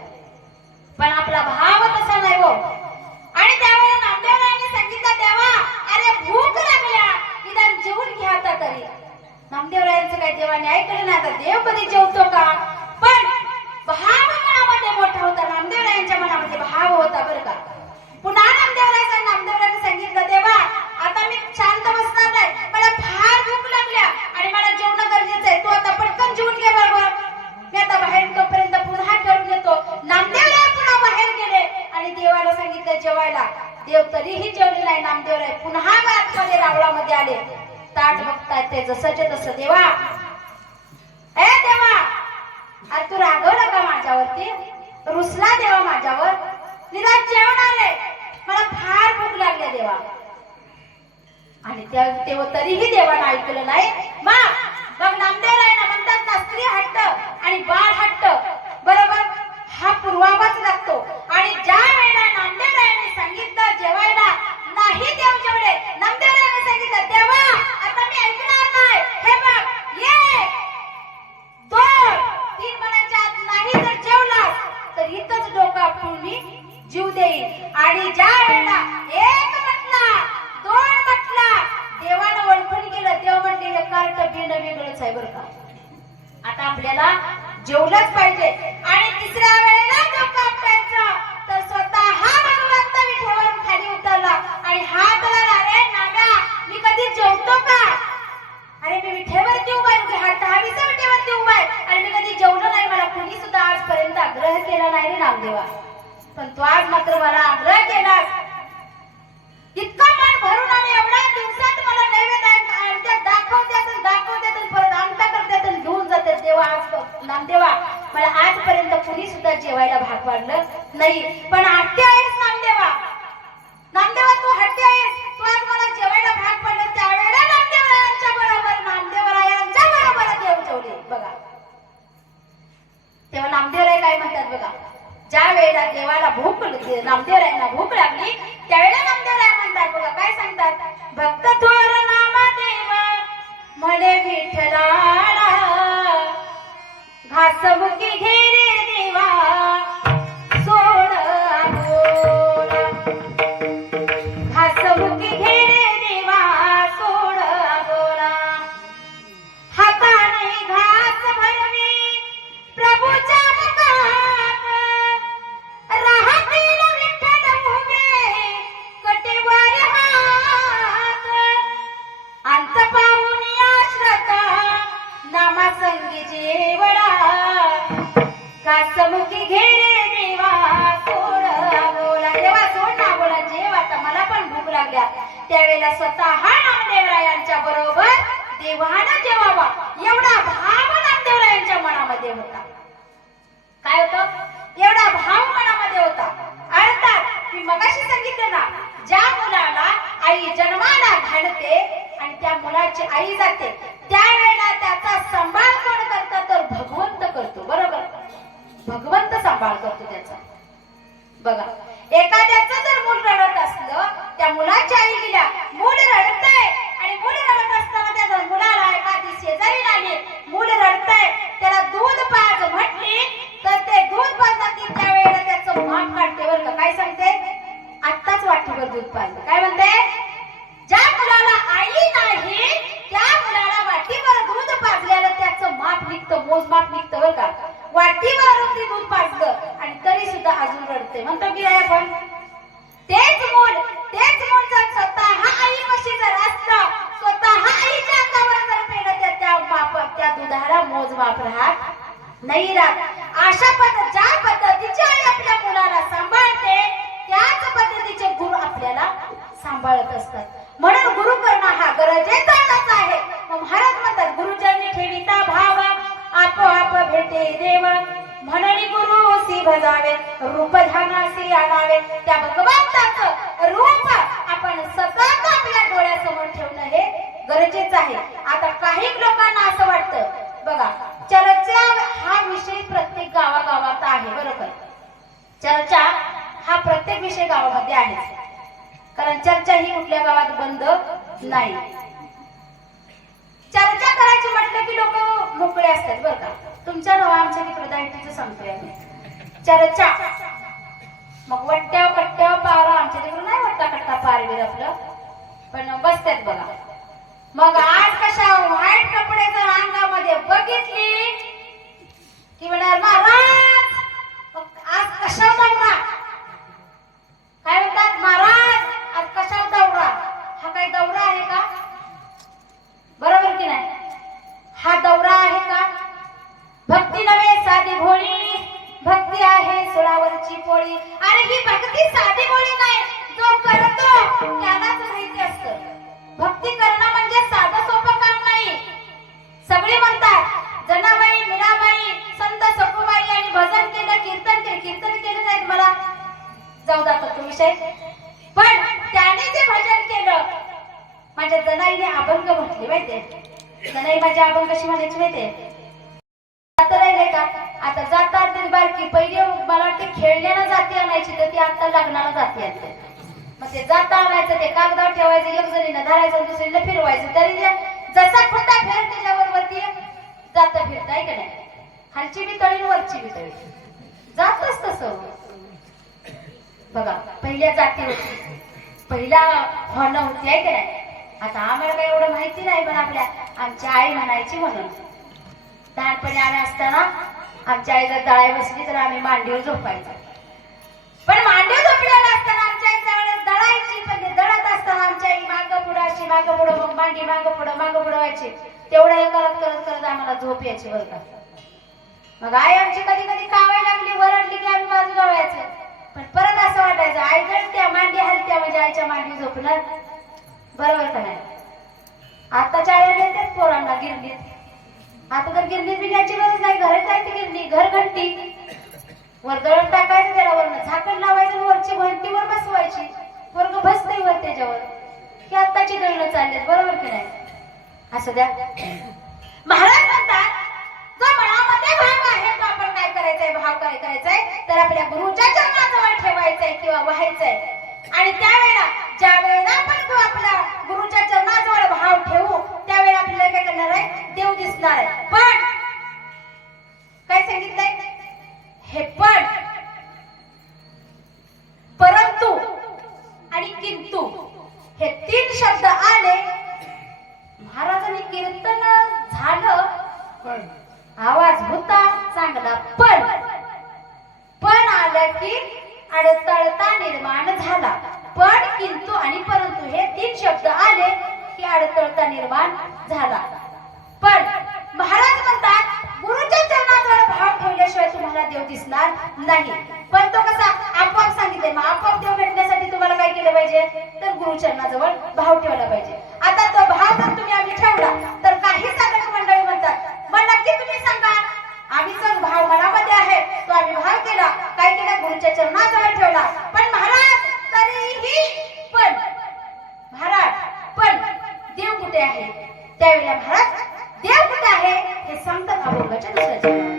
पण आपला भाव तसा नाही हो आणि त्यावेळेला नामदेवरायांनी सांगितलं देवा अरे भूक लागल्या निदान जेवून घ्या आता तरी नामदेवरायांचं काही देवाने ऐकलं नाही आता देव कधी जेवतो का पण भाव मनामध्ये मोठा होता नामदेवरायांच्या मनामध्ये भाव होता बरं का पुन्हा नामदेवरायांनी सांगितलं देवा आता मी शांत बसणार नाही मला फार भूक लागल्या आणि मला जेवण गरजेचं आहे तू आता पटकन जेवून घे बरोबर मी आता बाहेर तोपर्यंत पुन्हा ठेवून येतो नामदेवराय पुन्हा बाहेर गेले आणि देवाला सांगितलं जेवायला देव तरीही जेवले नाही नामदेवराय पुन्हा आतमध्ये रावळामध्ये आले ताट बघताय ते जसंचे तसं देवा ए देवा आज तू रागवला का माझ्यावरती रुसला देवा माझ्यावर निदान जेवण आले मला फार भूक लागली देवा आणि तेव्हा तरीही देवानं ऐकलं नाही मग नामदेवरायांना म्हणतात ना स्त्री हट्ट आणि बाळ हट्ट बरोबर हा पूर्वाभास लागतो आणि ज्या वेळेला नामदेवरायांनी सांगितलं जेवायला नाही देव जेवले नामदेवरायांनी सांगितलं देवा आता मी ऐकणार नाही हे बघ ये जेवायचंच आहे बरं का. आता आपल्याला जेवलंच पाहिजे. आणि तिसऱ्या वेळेला डोकं आपटायचं तर स्वतः हा भगवंत विठेवरून खाली उतरला आणि हात लावला, अरे नाम्या मी कधी जेवतो का? अरे मी विठेवरती उभा आहे, हा 10वीचा विठेवरती उभा आहे आणि मी कधी जेवलो नाही. मला कुणी सुद्धा आजपर्यंत आग्रह केला नाही रे नामदेवा, पण तू आज मात्र मला आग्रह केलास. इतका मन भरून आणि एवढ्या दिवसात मला नैवेद्य दाखवतात परत आमटा करतात आणि घेऊन जातात. देवा आज नामदेवा मला आजपर्यंत कुणी सुद्धा जेवायला भाग पाडलं नाही, पण हट्टी आहेस नामदेवा. नामदेवा तू हट्टी आहेस, तू आज मला जेवायला भाग पाडलं. त्यावेळेला नामदेवरायांच्या बरोबर देव जेवले बघा. तेव्हा नामदेवराय काय म्हणतात बघा, ज्या वेळेला देवाला नामदेवरायांना भूक लागली त्यावेळेला नामदेवराय म्हणतात बघा, काय सांगतात, भक्त थोर नामदेव म्हणे विठ्ठलाला घासमुखी घेरे देवा सोड बोला. घासमुखी घेरे देवा सोड बोला. हाताने घास भरवी प्रभूच्या मुखात राहतील विठ्ठल उभे कटेवर हात. अंत पाहून आश्रता नामा संगी जेवढा घासमुखी घेरे देवा सोड बोला. देवा सोड ना बोला, जेव आता मला पण भूक लागल्या. त्यावेळेला स्वतः हा नामदेवरायांच्या बरोबर देवानं जेवावा एवढा भाव नामदेवरायांच्या मनामध्ये होता. काय होतं, एवढा भाव मनामध्ये होता. अर्थात मी मगाशी सांगितलं ना, ज्या मुलाला आई जन्माला घालते आणि त्या मुलाची आई जाते त्यावेळेला त्याचा सांभाळ कोण करतात तर भगवंत करतो. बरोबर, भगवंत सांभाळ करतो त्याचा. बघा, एखाद्याचं जर मूल रडत असलं, त्या मुलाची आई गेल्या, मूल रडतंय आणि मूल रडत असताना त्या जर मुलाला एखादी शेजारी आली, मूल रडतंय, त्याला दूध पाज म्हटली तर ते दूध पाजतात त्यावेळेला त्याचं माप काढते बरं का. काय सांगते, आत्ताच वाटीवर दूध पाजलं. काय म्हणते, ज्या मुलाला आई नाही त्या मुलाला वाटीवर दूध पाजल्याला त्याचं माप निघतं, मोजमाप निघतं बरं का. वाटीवर ते दूध पाजलं आणि तरी सुद्धा अजून रडते. म्हणतो की आपण तेच मूल जर स्वतः आईपाशी जर असतं, स्वतः आईच्या अंगावर जर पेलं त्या दुधाला मोजमाप राहत नाही राहत. अशा ज्या पद्धतीची आई आपल्या मुलाला सांभाळते त्याच पद्धतीचे गुरु आपल्याला सांभाळत असतात. म्हणून गुरु करणं हा गरजेचाच आहे. महाराज म्हणतात, गुरुचरणी ठेविता भाव आपोआप भेटे देव, म्हणून गुरुसी भजावे रूप ध्यानासी आणावे. त्या भगवंताचं रूप आपण सतत आपल्या डोळ्यासमोर ठेवणं हे गरजेचं आहे. आता काही लोकांना असं वाटतं बघा, चर्चा हा विषय प्रत्येक गावागावात आहे. बरोबर, चर्चा हा प्रत्येक विषय गावामध्ये आहे, कारण चर्चा ही कुठल्या गावात बंद नाही. चर्चा करायची म्हटलं की लोक मोकळे असतात बरं का. तुमच्या नाव आमच्या तिकडे दायटीचं सांगतोय आम्ही. चर्चा मग वट्ट्याव कट्ट्याव पारा, आमच्या तिकडे नाही वट्टा कट्टा पारवीर आपलं, पण बसतात बघा. मग आज कशा व्हाईट कपडे जर अंगामध्ये बघितली की म्हणाल महाराज आज कशा दौरा. काय म्हणतात, महाराज आज कशा दौरा. हा काही दौरा आहे का? बरोबर की नाही, हा दौरा आहे का? भक्ती नव्हे साधी भोळी, भक्ती आहे सोळावरची पोळी. अरे ही भक्ती साधी भोळी नाही, जो करतो त्यालाच माहिती असतं. भक्ती करणं म्हणजे साधं सोपं काम नाही. सगळे म्हणतात जनाबाई, मीराबाई, संत सखूबाई आणि भजन केलं, कीर्तन केलं नाही. मला जाऊ द्या तो विषय, पण त्याने जे भजन केलं, माझ्या जनाईने अभंग म्हटले माहितीये. जनाई माझी अभंग कशी म्हणायची माहितीये, राहिले का आता जातात ते बारकी. पहिले मला वाटते खेळण्याला जाती आणायची, तर ती आता लग्नाला जाती आणते. मग ते जाता आणायचं, ते कागदावर ठेवायचं, एक जणीनं धरायचं, दुसरीला फिरवायचं, तरी जसा खोटा फेर त्याच्यावर वरती जात फिरत आहे का नाही. खालची बी तळी वरची बी तळी जातच तसं बघा. पहिल्या जाती होती, पहिला होणं होती आहे का नाही. आता आम्हाला काही एवढं माहिती नाही, पण आपल्या आमची आई म्हणायची म्हणून. लहानपणी आम्ही असताना आमची आई जर दळाई बसली तर आम्ही मांडीवर झोपायचो. पण मांडीवर झोपलेला असताना आमच्या आई त्यावेळेस दळायची, पण ते दळत असताना आमच्या आई मागं पुढं अशी मागं पुढं, मग मांडी मागं पुढं व्हायची. तेवढं हे करत करत करत आम्हाला झोप यायची बरं का. मग आई आमची कधी कधी कावाय लागली, वरडली की आम्ही बाजूला व्हायचो. पण परत असं वाटायचं आई दळत्या, मांडी हलत्या म्हणजे आईच्या मांडी झोपणार. बरोबर का नाही? आताच्या आईला येतात पोरांना गिरणीत. आता तर गिरणीत बिण्याची गरज नाही, घरात जायची गिरणी, घर घंटी वर दळण टाकायचं, त्याला वरनं झाकण लावायचं, वरची घंटीवर बसवायची, पोरगं बसतंय वर त्याच्यावर. की आत्ताची दळणं चाललेत. बरोबर की नाही? असं द्या. महाराज म्हणतात जो मनामध्ये भाव आहे तो आपण काय करायचंय, भाव काय करायचंय तर आपल्या गुरुच्या चरणाजवळ ठेवायचंय किंवा व्हायचंय. आणि त्यावेळेला ज्या वेळेला आपण तो आपल्या गुरुच्या चरणाजवळ भाव ठेवू त्यावेळेला आपल्याला काय करणार आहे, देव दिसणार आहे. पण काय सांगितलंय हे, पण परंतु आणि किंतु हे 3 शब्द आले. महाराजांनी कीर्तन झालं, आवाज होता चांगला, पण आलं की अडतळता निर्माण झाला. पण किंतु आणि परंतु हे 3 शब्द आले की अडतळता निर्माण झाला. पण महाराज म्हणतात गुरुच्या चरणाजवळ भाव ठेवल्याशिवाय तुम्हाला देव दिसणार नाही. पण तो कसा आपोआप सांगितले, मग आपोआप देव भेटण्यासाठी तुम्हाला काय केलं पाहिजे तर गुरुचरणाजवळ भाव ठेवला पाहिजे. आता तो भाव जर तुम्ही आम्ही ठेवला तर काही साधक मंडळी म्हणतात मग नक्की तुम्ही सांगा आम्ही जर भाव मनामध्ये आहे तो आम्ही भाव केला, काय केलं गुरुच्या चरणाजवळ ठेवला. पण महाराज तरीही पण देव कुठे आहे? त्यावेळेला महाराज देव कुठे आहे हे सांगतात अभंगाच्या दुसऱ्या चरणात.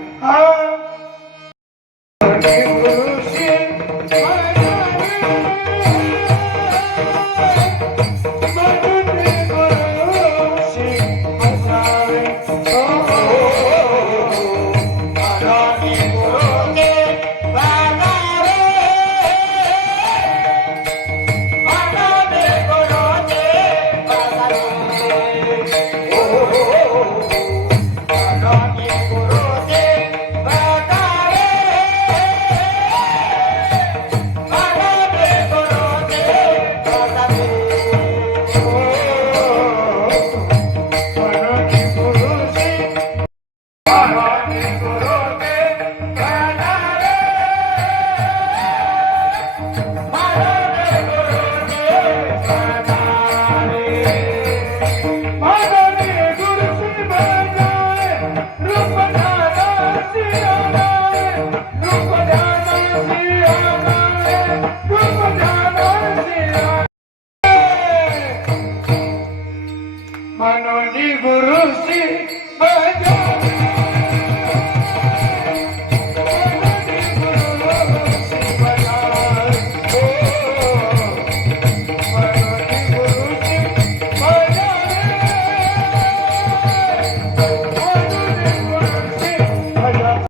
मनोनी गुरुसी बजावे, मनोनी गुरुसी बजावे, मनोनी गुरुसी बजावे,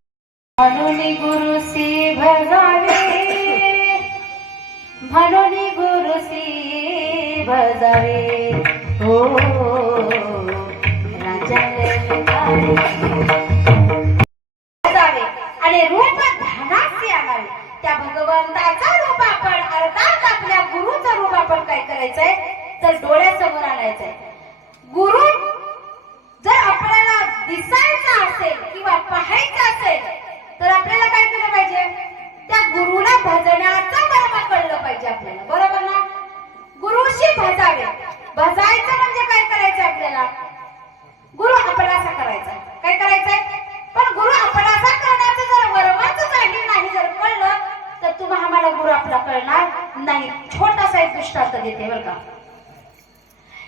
मनोनी गुरुसी भजावे, मनोनी गुरुसी भजावे. हो आणि रूप धनाचे आणावे. त्या भगवंताचा रूप आपण अर्थात आपल्या गुरुचं रूप आपण काय करायचंय तर डोळ्यासमोर आणायचंय. गुरु जर आपल्याला दिसायचा असेल किंवा पाहायचं असेल तर आपल्याला काय केलं पाहिजे, त्या गुरुला भजण्याचं मर्म कळलं पाहिजे आपल्याला. बरोबर ना? गुरुशी भजावे. भजायचं म्हणजे काय करायचं आपल्याला, गुरु आपलासा करायचा. काय करायचंय, पण गुरु आपलासा करण्याचं जर वर्माचं काही नाही जर कळलं तर तुम्हाला आम्हाला गुरु आपला कळणार नाही. छोटासा एक दृष्टांत देते बरं का.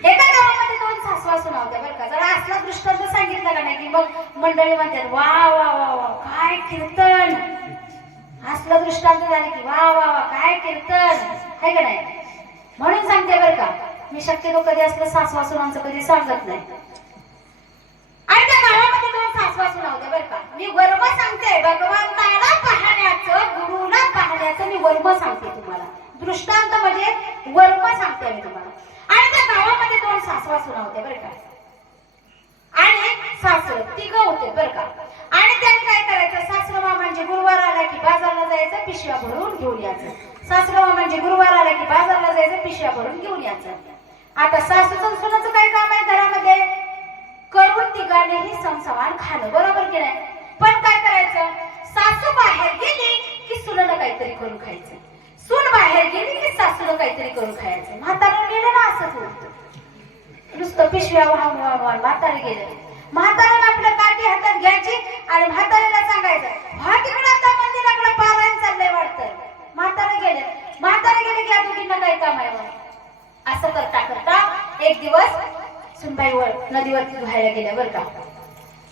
एका गावामध्ये 2 सासवा सुना होत्या बरं का. जरा असला दृष्टांत सांगितलं का नाही की मग मंडळी म्हणतात वा वा वा वा काय कीर्तन. असलं दृष्टांत झालं की वा वा वा काय कीर्तन आहे का नाही. म्हणून सांगते बरं का, मी शक्यतो कधी असलं सासवा सुनांचं कधी सांगत नाही. आणि त्या गावामध्ये 2 सासवा सुना होत्या बरं का. मी वर्म सांगते, भगवंताला पाहण्याचं गुरुला पाहण्याचं मी वर्म सांगते तुम्हाला. दृष्टांत म्हणजे वर्म सांगते मी तुम्हाला. आणि त्या गावामध्ये 2 सासवा सुना होत्या बरं का. सासर तिघ होते बर का. आणि त्यांनी काय करायचं, सासरवा म्हणजे गुरुवार आला की बाजारला जायचं, पिशव्या भरून घेऊन यायचं. सासरवा म्हणजे गुरुवार आला की बाजारला जायचं, पिशव्या भरून घेऊन यायचं. आता सासूचं सुनाचं काय काम आहे घरामध्ये, करून तिघांनीही समसमान खाणं, बरोबर की नाही. पण काय करायचं, सासू बाहेर गेली की सुनेनं काहीतरी करून खायचं, सून बाहेर गेली की सासूला काहीतरी करून खायचं. म्हातारं गेलं ना असंच होतं, नुसतं पिशव्या वाहून वाहून म्हातारे गेले. म्हाताऱ्यानं आपलं काठी हातात घ्यायची आणि म्हाताऱ्याला सांगायचं हा तिकडे आता मंदिराकडे पारायण चाललंय वाटतं. म्हातारे गेले की दोघींना काय काम आहे. असं करता करता एक दिवस सुनबाई नदीवरती धुवायला गेल्या बर का.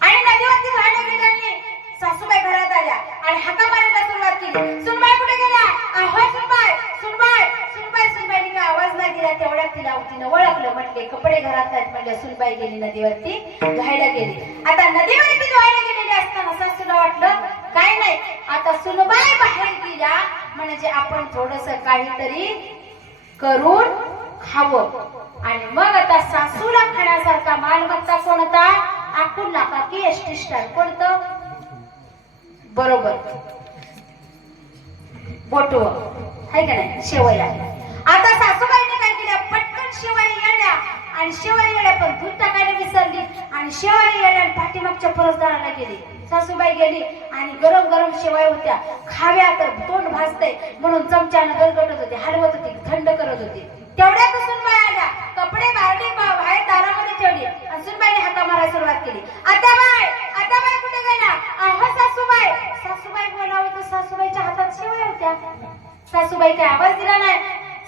आणि नदीवरती धुवायला गेल्याने सासूबाई घरात आल्या आणि हाका मारायला सुरुवात केली. सुनबाई कुठे गेल्या, अहो सुनबाई सुनबाई सुनबाई. सुनबाईने काय आवाज नाही दिला, तेवढ्यात तिनं ओळखलं. म्हटले कपडे घरात आहेत, म्हटलं सुनबाई गेली नदीवरती धुवायला गेली. आता नदीवरती धुवायला गेलेली असताना सासूला वाटलं काय नाही, आता सुनबाई बाहेर गेल्या म्हणजे आपण थोडस काहीतरी करून खावं. आणि मग आता सासूला खाण्यासारखा मालमत्ता कोणता, आखून नाका की एसटी स्टँड कोणतं, बरोबर बोटव आहे का नाही, शेवया. आता सासूबाईने काय केल्या, पटकन शेवया येळल्या आणि शेवया येळ्या पण दूध टाकायला विसरली आणि शेवया येळ्या पाठीमागच्या परसदाराला गेली. सासूबाई गेली आणि गरम गरम शेवया होत्या, खाव्या तर तोंड भाजतंय म्हणून चमच्यानं गरगटत होते, हलवत होती, थंड करत होती. तेवढ्यात सुनबाई आल्या, कपडे बाहेर दारामध्ये ठेवली आणि सुनबाईने हाका मारायला सुरुवात केली. आताबाई कुठे गेल्या, अहो सासूबाई. सासूबाई बोलावं तर सासूबाईच्या हातात शेवया होत्या. सासूबाई काय आवाज दिला नाही.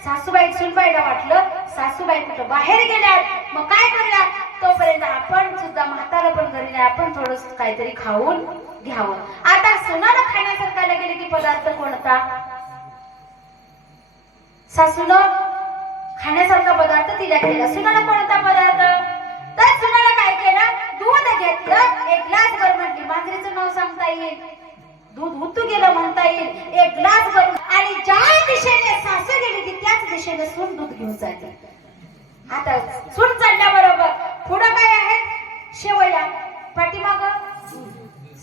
सासूबाई सुनबाईला वाटलं सासूबाई कुठं बाहेर गेल्यात, मग काय करूया, तोपर्यंत आपण सुद्धा म्हातारं पण घरी नाही, आपण थोडस काहीतरी खाऊन घ्यावं. आता सुनाला खाण्यासारखा गेले की पदार्थ कोणता, सासूनं खाण्यासारखा पदार्थ तिला केला. सुनाला कोणता पदार्थ, तर सुनाला काय केलं, दूध घेतलं, एक ग्लास भर, म्हटली मांजरीचं नाव सांगता येईल, दूध उतू गेलं म्हणता येईल, एक ग्लास भरून. आणि ज्या दिशेने सासू गेली की त्याच दिशेने सून दूध घेऊन जाते. आता सून चालल्याबरोबर पुढं काय आहे, शेवया, पाठीमाग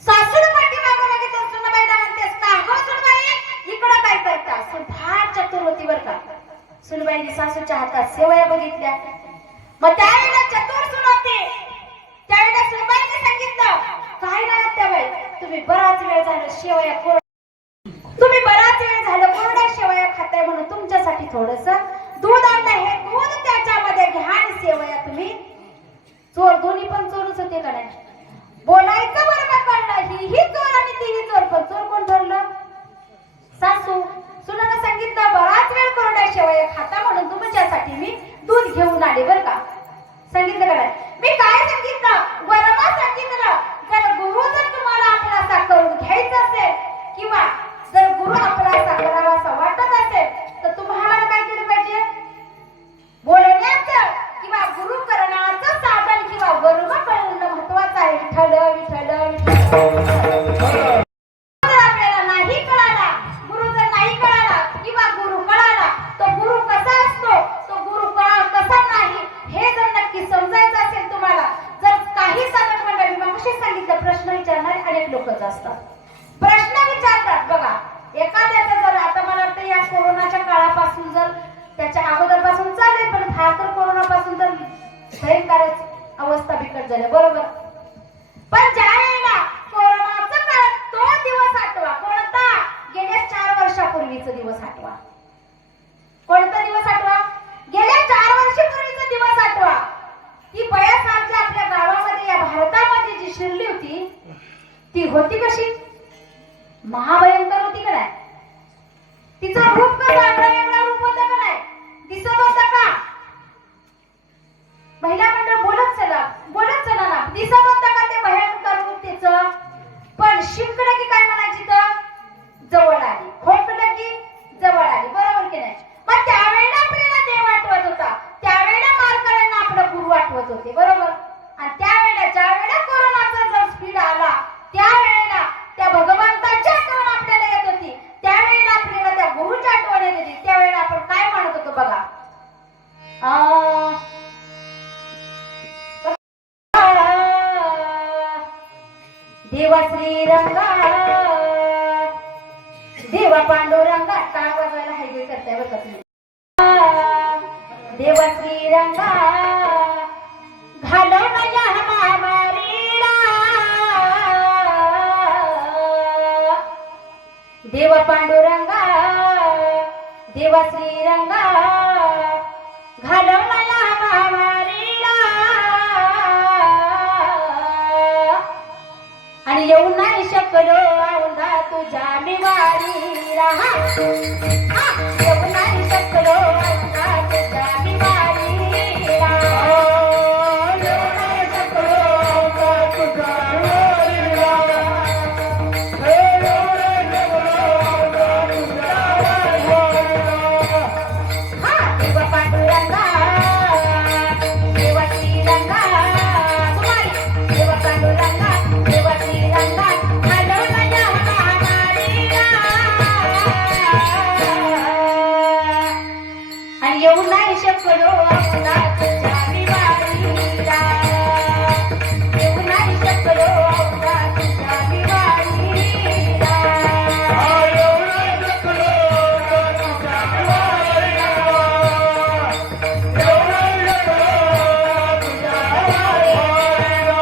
सासूला पाठीमाग बघितलं. सुनबाईला म्हणतेस का हो सुनबाई, इकडं काय करता. सून फार चतुर होती बर का. सुनबाईने सासूच्या हातात शेवया बघितल्या. मग त्यावेळेला चतुर सून होती, त्यावेळेला सुनबाईने सांगितलं काय नाही त्यावेळी तुम्ही बराच वेळ झालं शेवया तुम्ही बराच वेळ झालं कोरड्या शेवया खाताय म्हणून तुमच्यासाठी थोडस दूध आणलं, हे दूध त्याच्यामध्ये घ्या आणि शेवया तुम्ही चोर, दोन्ही पण चोरच होते का नाही, बोलायचं बरोबर कळलं, ही चोर आणि तीही चोर, पण चोर कोण ठरलं, सासू. सुनाला सांगितलं बराच वेळ कोरड्या शेवया खाता म्हणून तुमच्यासाठी मी दूध घेऊन आले बर का. सांगितलं का नाही, मी काय सांगितलं, वरमा सांगितलं, जर गुरु जर तुम्हाला आपलासा करून घ्यायचा असेल किंवा जर गुरु आपलासा करावासा वाटत असेल तर तुम्हाला काय केलं पाहिजे, बोलण्याचं किंवा गुरु करण्याचं साधन किंवा वर्म कळणं महत्वाचं आहे. विठ्ठल विठ्ठल विठ्ठल. आपल्याला नाही कळाला, गुरु जर नाही कळाला किंवा गुरु कळाला, तो गुरु कसा असतो, तो गुरु कसा नाही हे जर नक्की समजायचं असेल तुम्हाला, जर काही साधक मंडळी मगाशी सांगितलं प्रश्न विचारणारे अनेक लोकच असतात, प्रश्न विचारतात बघा. एखाद्याचं जर आता मला वाटतं या कोरोनाच्या काळापासून जर त्याच्या अगोदर पासून चालेल, पण हा तर कोरोनापासून तर भयंकरच अवस्था बिकट झाली बरोबर. पण ज्या वेळेला कोरोनाचा काळ, तो दिवस आठवा कोणता, गेल्या 4 वर्षापूर्वीचा दिवस आठवा. कोणता दिवस आठवा, गेल्या 4 वर्षापूर्वीचा दिवस आठवा. ती बयासारखी आपल्या गावामध्ये या भारतामध्ये जी शिरली होती ती होती कशी, महाभयंकर होती का नाही. तिचं रूप कसं आगळं वेगळं रूप होतं का नाही, दिसत होतं का, महिला मंडळ बोलत चला ना, दिसत होतं का ते भयंकर रूप तिचं. पण शिंकलं की काय म्हणायची, तर जवळ आली, खोकलं की जवळ आली, बरोबर की नाही. मग त्यावेळेला आपल्याला देव आठवत होता, त्यावेळेला मारकऱ्यांना आपलं गुरु आठवत होते बरोबर. आणि त्यावेळेला ज्या वेळेला कोरोनाचा जर स्पीड आला त्यावेळेला त्या भगवंताची आठवण आपल्याला येत होती, त्यावेळेला आपल्याला त्या गुरुची आठवण येत होती. त्यावेळेला आपण काय म्हणत होतो बघा, देवा श्रीरंगा देवा पांडुरंगा टाळ वाजवायला हायवे करताय बरं का तुम्ही. देवा श्रीरंगा घालवल्या महामारीला देवा पांडुरंगा देवा श्रीरंगा घालवल्या महामारीला आणि येऊ नाही शकलो औंधा तुझ्या मिवारीला येऊ नाही शकलो औंधा तुझ्या मिवारीला येऊ नाही शकलो औंधा तुझ्या मिवारीला. येऊ नाही शकलो औंधा तुझ्या मिवारीला. देवा पांडुरंगा देवा श्रीरंगा कुमारी देवा पांडुरंगा देवा श्रीरंगा घालवल्या महामारीला आणि येऊ नाही शकलो औंधा तुझ्या मिवारीला येऊ नाही शकलो औंधा तुझ्या मिवारीला. येऊ नाही शकलो औंधा तुझ्या मिवारीला. येऊ नाही शकलो तुझ्या मिवारीला.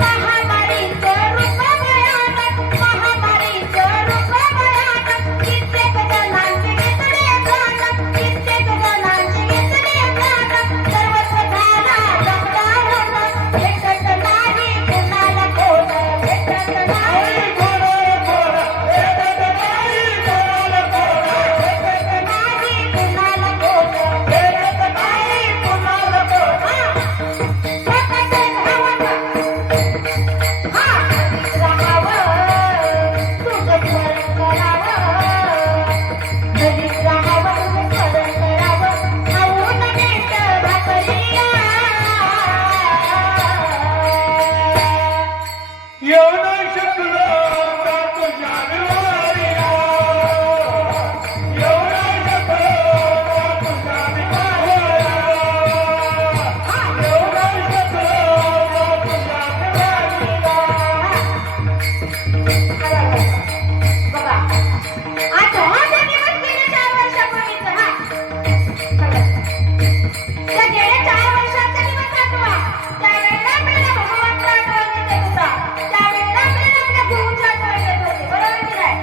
महामारीचं रूप भयानक महामारीचं रूप भयानक कित्येक जणांचे घेतले प्राण कित्येक जणांचे घेतले प्राण सर्वत्र झाला लॉकडाऊन भेटत नाही कुणाला कोण भेटत नाही कोणाला कोण भेटत नाही. कोणाला कोण भेटत नाही कुणाला कोण भेटत नाही. कोणाला कोण स्वतःच धावत घरीच राहावं तुझं स्मरण करावं घरीच राहावं तुझं स्मरण करावं खाऊन मीठ भाकरीला येऊ नाही शकलो औंधा तुझ्या मिवारीला. येऊ नाही शकलो औंधा तुझ्या मिवारीला. येऊ नाही शकलो औंधा तुझ्या मिवारीला. बघा आता माझा दिवस गेले 4 वर्षापूर्वीचा त्या गेल्या 4 वर्षाचा दिवस आठवा त्यावेळेला आपल्याला भगवंत आठवण येत होता त्यावेळेला आपल्याला आपल्या गुरुची आठवण येत होती बरोबर की नाही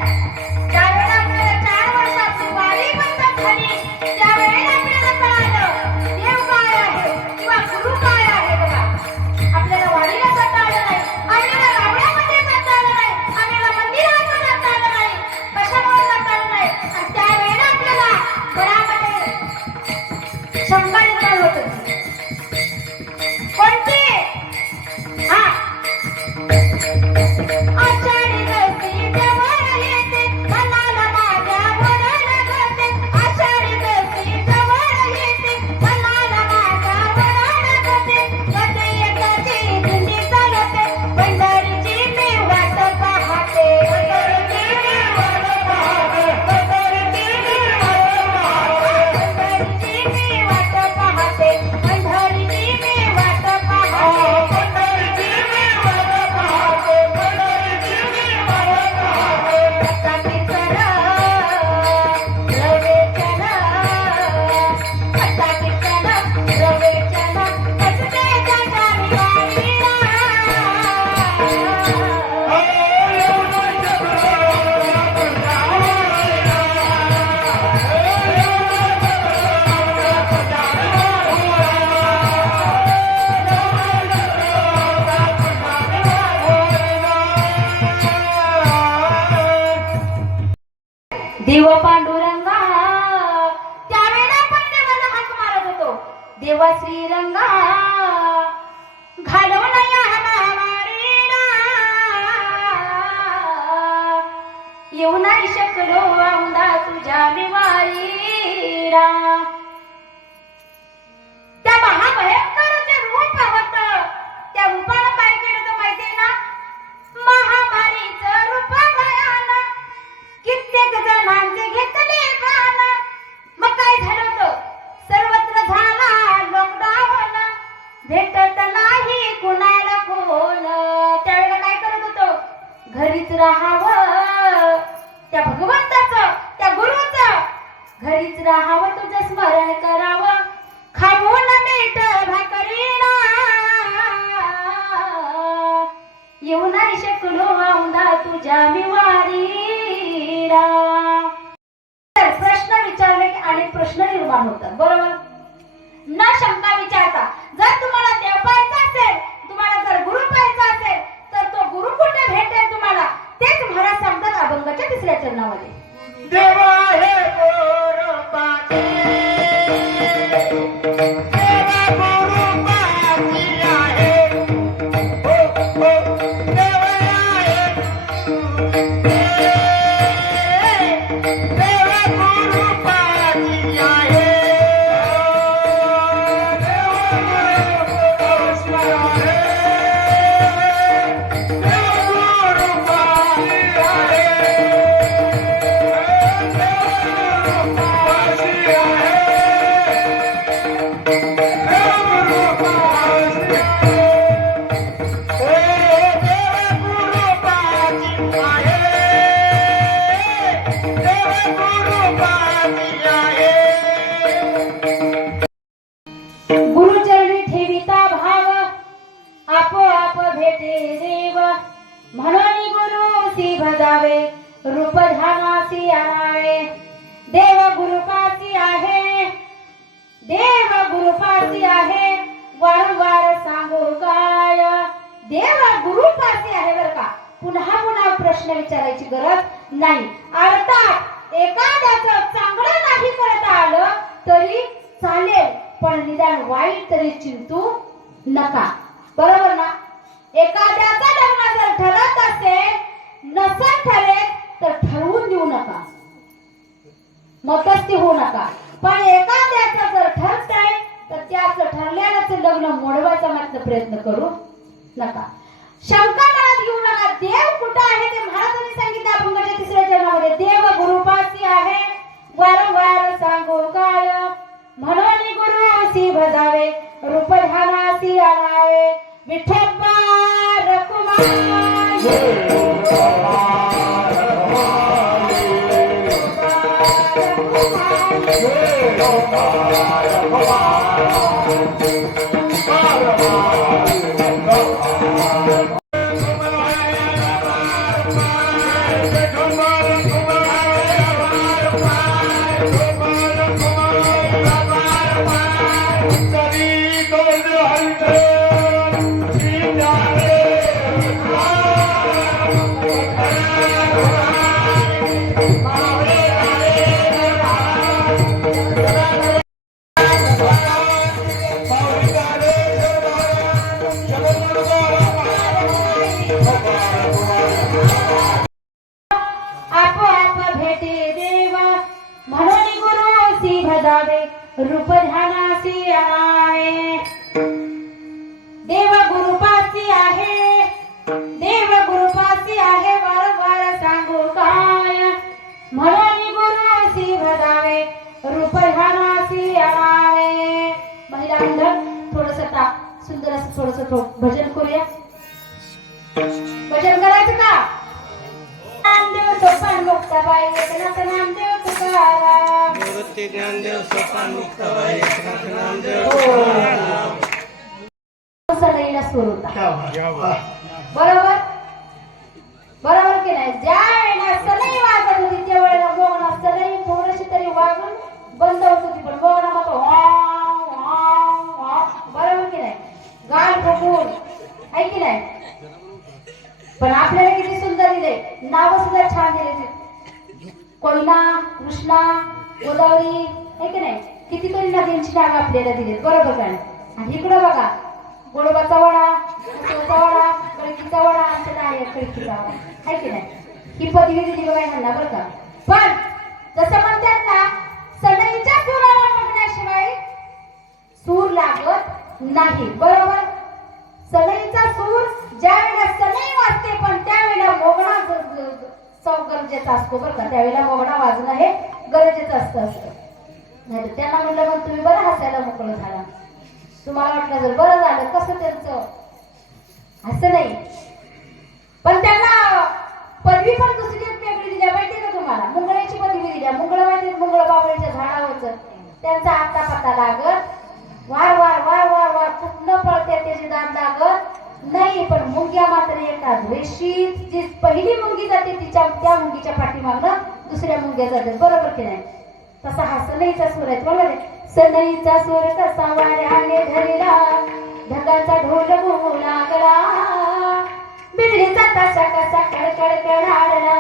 ज्यावेळेला आपल्याला 4 वर्षाची वारी बंद झाली त्यावेळेला आपल्याला कळालं देव काय आहे किंवा गुरु काय आहे बघा आपल्याला वारीला जाता आलं नाही आपल्याला रावणामध्ये जाता आलं नाही आपल्याला मंदिरात जाता आलं नाही कशामुळे जाता आलं नाही आणि त्यावेळेला आपल्याला घरामध्ये शंका निर्माण होत होती कोणती आषाढी गवती जवळ येते मनाला माझ्या वरण गवते आषाढी गवती जवळ येते मनाला माझ्या वरण गवते गवते येताची दिंडी चालते पंढरीची मी वाट पाहते पंढरीची मी वाट पाहते पंढरीची मी वाट पाहते पंढरीची मी वाट पाहते पंढरीची मी वाट पाहते. पंढरीची मी वाट पाहते. आता कीर्तन रवेचन आता कीर्तन रवेचन असते त्याच्या मिवारीला येऊ नाही शकलो औंधा तुझ्या मिवारीला. येऊ नाही शकलो औंधा तुझ्या देव पांडुरंगा त्यावेळेला आपण देवाला हाक मारत होतो देवा श्रीरंगा घालवला या महामारीला येऊ नाही शकलो औंधा तुझ्या मिवारीला त्या महाभयंकर जे रूप होतं त्या रूपानं काय केलं तर माहितीये ना महामारीचं रूप भयानक कित्येक जणांचे घेतले प्राण मग काय झालं होतं सर्वत्र झाला लॉकडाऊन भेटत नाही कुणाला कोण त्यावेळेला काय करत घरीच राहावं, त्या भगवंताचं त्या गुरुचं घरीच राहावं, तुझं स्मरण करावं, खाऊन मीठ भाकरीला येऊ नाही शकलो औंधा तुझ्या मिवारीला. तर प्रश्न विचारले की अनेक प्रश्न निर्माण होतात, बरोबर. न शंका विचारता जर तुम्हाला देव पाहायचा असेल, तुम्हाला जर गुरु पाहायचा असेल, तर तो गुरु कुठे भेटेल तुम्हाला तेच महाराज सांगतात अभंगाच्या 3ऱ्या चरणामध्ये. देवा हे गुरुपाती, देवा गुरुपाती आहे. हो हो देवा आहे, देवा गुरुपाती आहे. गुरुचरणी ठेविता भाव, आपोआप भेटे देव, म्हणून गुरुसी भजावे, रूप ध्यानासी आणावे. देव गुरुपासी आहे, देव गुरुपासी आहे, वारंवार सांगू काय. देव गुरुपासी आहे बर का, पुन्हा पुन्हा प्रश्न विचारायची गरज नाही. अर्थात एखाद्याचं चांगलं नाही करता आलं तरी चालेल, पण निदान वाईट तरी चिंतू नका, बरोबर ना. एखाद्याचं लग्न जर ठरत असेल, नसेल ठरेल तर ठरवून देऊ नका, मध्यस्थी होऊ नका. पण एखाद्याचं जर ठरतंय तर त्याचं ठरल्याचं लग्न मोडवायचा मात्र प्रयत्न करू नका. शंका मनात घेऊ नका. देव कुठं आहे ते महाराजांनी सांगितलं अभंगाच्या 3ऱ्या चरणामध्ये. देव गुरुपासी आहे, वारंवार सांगू काय, म्हणून गुरुसी भजावे, रूप ध्यानासी आणावे. विठोबा रखुमाई, आपोआप भेटे देव, म्हणून गुरुसी भजावे, रूप ध्यानासी आणावे. देव गुरुपासी आहे, देव गुरुपासी आहे, वारंवार सांगू काय, म्हणून गुरुसी भजावे, रूप ध्यानासी आणावे. महिला मंडळ थोडस सुंदर असं थोडस भजन करूया. भजन करायचं का? नामदेव सोपान मुक्ताबाई, एकनाथ नामदेव तुकाराम, निवृत्ती ज्ञानदेव सोपान मुक्ताबाई, एकनाथ नामदेव सदैला सुरू होता. बरोबर बरोबर की नाही. ज्या वेळेला सदै वाजत होती त्यावेळेला मोगणा सदै थोडीशी तरी वाजून बंद होत होती, पण मोगणा मग बरोबर की नाही, गाल फुगून आहे की नाही. पण आपल्याला किती सुंदर दिले नाव, सुद्धा छान दिले. कोयना, कृष्णा, गोदावरी आहे की नाही, कितीतरी नदींची नाव आपल्याला दिली, बरोबर काय. आणि इकडं बघा, गोडबाचा वडा, वडा, कळकीचा वडा, आमच्या नाही कळकीचा वडा आहे की नाही. ही पदवी दिली बघा ह्यांना बरं का. पण जसं म्हणतात ना, सदैच्या सुराला बघण्याशिवाय सूर लागत नाही, बरोबर. सदैचा सूर ज्या वेळेला सदै वाजते, पण त्यावेळेला मोगणा गरजेचा असतो बरं का. त्यावेळेला मोगणा वाजणं हे गरजेचं असतं. नाही त्यांना म्हणलं मग तुम्ही बरं हसायला मोकळं झाला, तुम्हाला वाटलं जर बरं झालं कसं त्यांचं, असं नाही. पण त्यांना दात लागत नाही, पण मुंग्या मात्र येतात. रेशीत जी पहिली मुंगी जाते त्या मुंगीच्या पाठीमागनं दुसऱ्या मुंग्या जातात. बरोबर की नाही? तसा हा सनईचा सूर आहे. बरोबर आहे? सनईचा सूर कसा वाऱ्याने धरला, ढगाचा ढोल बोलू लागला, बिजलीचा ताशा कसा कडकड कडाडला,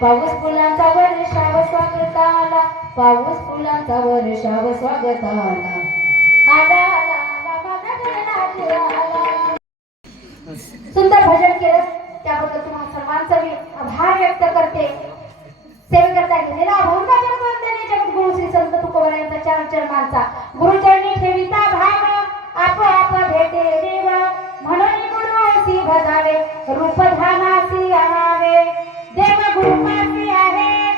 पाऊस फुलांचा वर्षाव स्वागताला, पाऊस फुलांचा वर्षाव स्वागताला, आला आला आला माझा घरनाथी आला. सुंदर भजन केलं, त्याबद्दल तुम्हाला सर्वांचा मी आभार व्यक्त करते. सेवेकरता घेतलेला अभंगाच्या वंदने जगद्गुरु श्री संत तुकोबा यांचा चार चरणांचा गुरुचरणी ठेविता भाव, आपोआप भेटे देव, म्हणून गुरुसी भजावे, रूपधानासी आणावे. देव गुरुपासी आहे,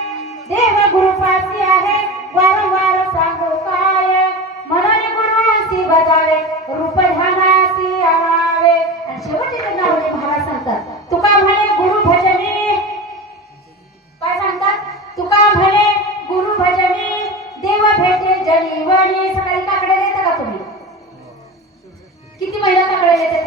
देव गुरुपासी आहे, वारंवार सांगू काय, म्हणून गुरुसी भजावे, रूपधानासी आणावे. आणि शेवटचे नावले महाराज सांगतात, तुका म्हणे गुरु भजनी, काय सांगतात? तुका म्हणे गुरु भजनी, देव भेटे जनी वणी. सकाळी काकडे देता का तुम्ही? किती महिला काकडे देते?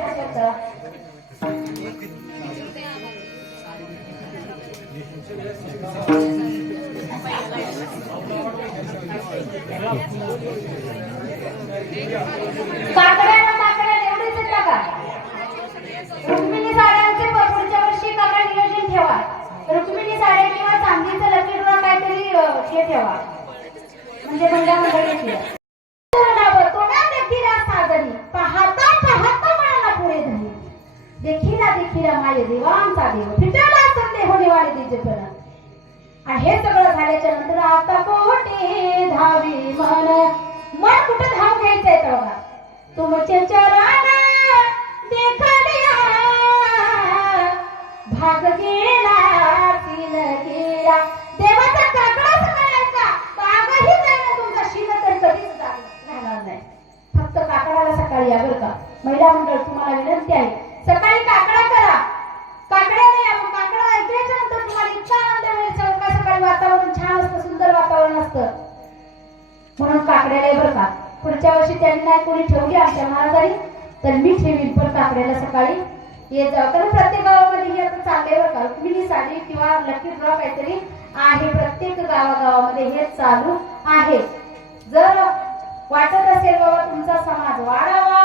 काकड्या एवढीच येतात का? रुक्मिणी साड्यांचे पुढच्या वर्षी काका नियोजन ठेवा. रुक्मिणी साड्या किंवा चांदीचं लकी ड्रॉ काहीतरी हे ठेवा, म्हणजे महिला मंडळीची. तोंडात देखील साजरी, पाहता पाहता मनाला पुढे धरली, देखीला देखीला माय देवांचा देव, फिटला संदेह निवाडे दिजेपर्यंत. आणि हे सगळं झाल्याच्या नंतर आता कोठे धावी मन, मन कुठं धाव घ्यायचंय तेव्हा, तुमचे चरण देखलिया भाग गेला तिल गेला. देवाचा काकडा सकाळचा कागही जाईना तुमचा, शील तर कधीच राहणार नाही. फक्त काकडाला सकाळी या बरं का. महिला मंडळ तुम्हाला विनंती आहे, सकाळी काकडा करा. काकड्याला या, मग काकडा ऐकायच्या नंतर तुम्हाला इतका आनंद मिळेल. सकाळी वातावरण छान असतं, सुंदर वातावरण असतं, म्हणून काकड्याला बरं का. पुढच्या वर्षी त्यांनी नाही कोणी ठेवली आमच्या महाराजांनी, तर मी ठेवीन पण काकड्याला सकाळी येत जाऊ. कारण प्रत्येक गावामध्ये हे आता चाललंय बरं का. रुक्मिणी साडी किंवा लकी ड्रॉ काहीतरी आहे, प्रत्येक गावागावामध्ये हे चालू आहे. जर वाटत असेल बाबा तुमचा समाज वाढावा,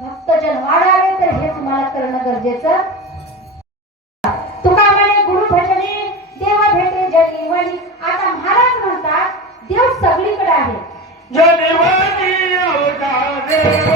भक्तजन वाढावे, तर हे तुम्हाला करणं गरजेचं. तुका म्हणे गुरु भजनी, देव भेटे जनी वणी. आता महाराज म्हणतात देव सगळीकडे आहे. जनी वणी अवता देव,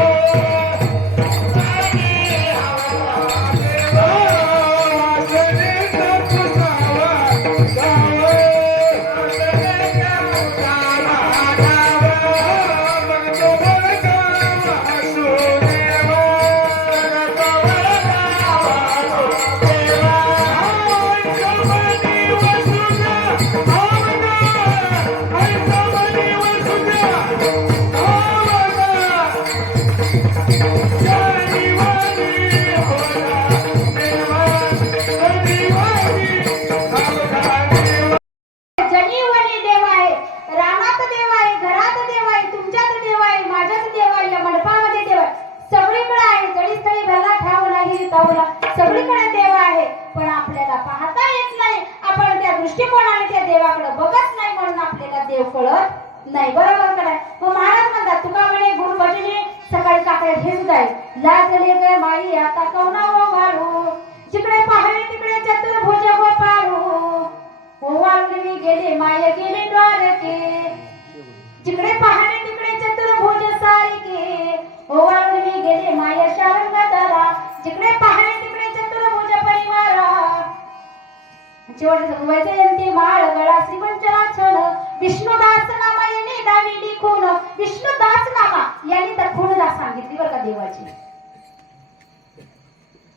सगळीकडे देव आहे, पण आपल्याला पाहता येत नाही. आपण त्या दृष्टिकोनाने त्या देवाकडे बघत नाही, म्हणून आपल्याला देव कळत नाही. बरोबर का नाही? मग महाराज म्हणतात तुका म्हणे गुरु भजनी, सकाळी काकडे घेऊन जाईल. लाजले ग माई आता कवना वाढू, जिकडे पाहावे तिकडे चतुर्भुज गोपाळू, ओवाळून गेले माय गेले द्वारके, जिकडे पाहावे तिकडे चतुर्भुज सारिके, ओवाळून गेले माय शारंगधरा, जिकडे पाहावे तिकडे चतुर्भुज परिवारा. शेवटी सांगायचं यांचे माळ गळा श्रीपंचराक्षण, विष्णुदास नामा यांनी दाविली खून. विष्णुदास नामा यांनी तर खून सांगितली बरं का देवाची.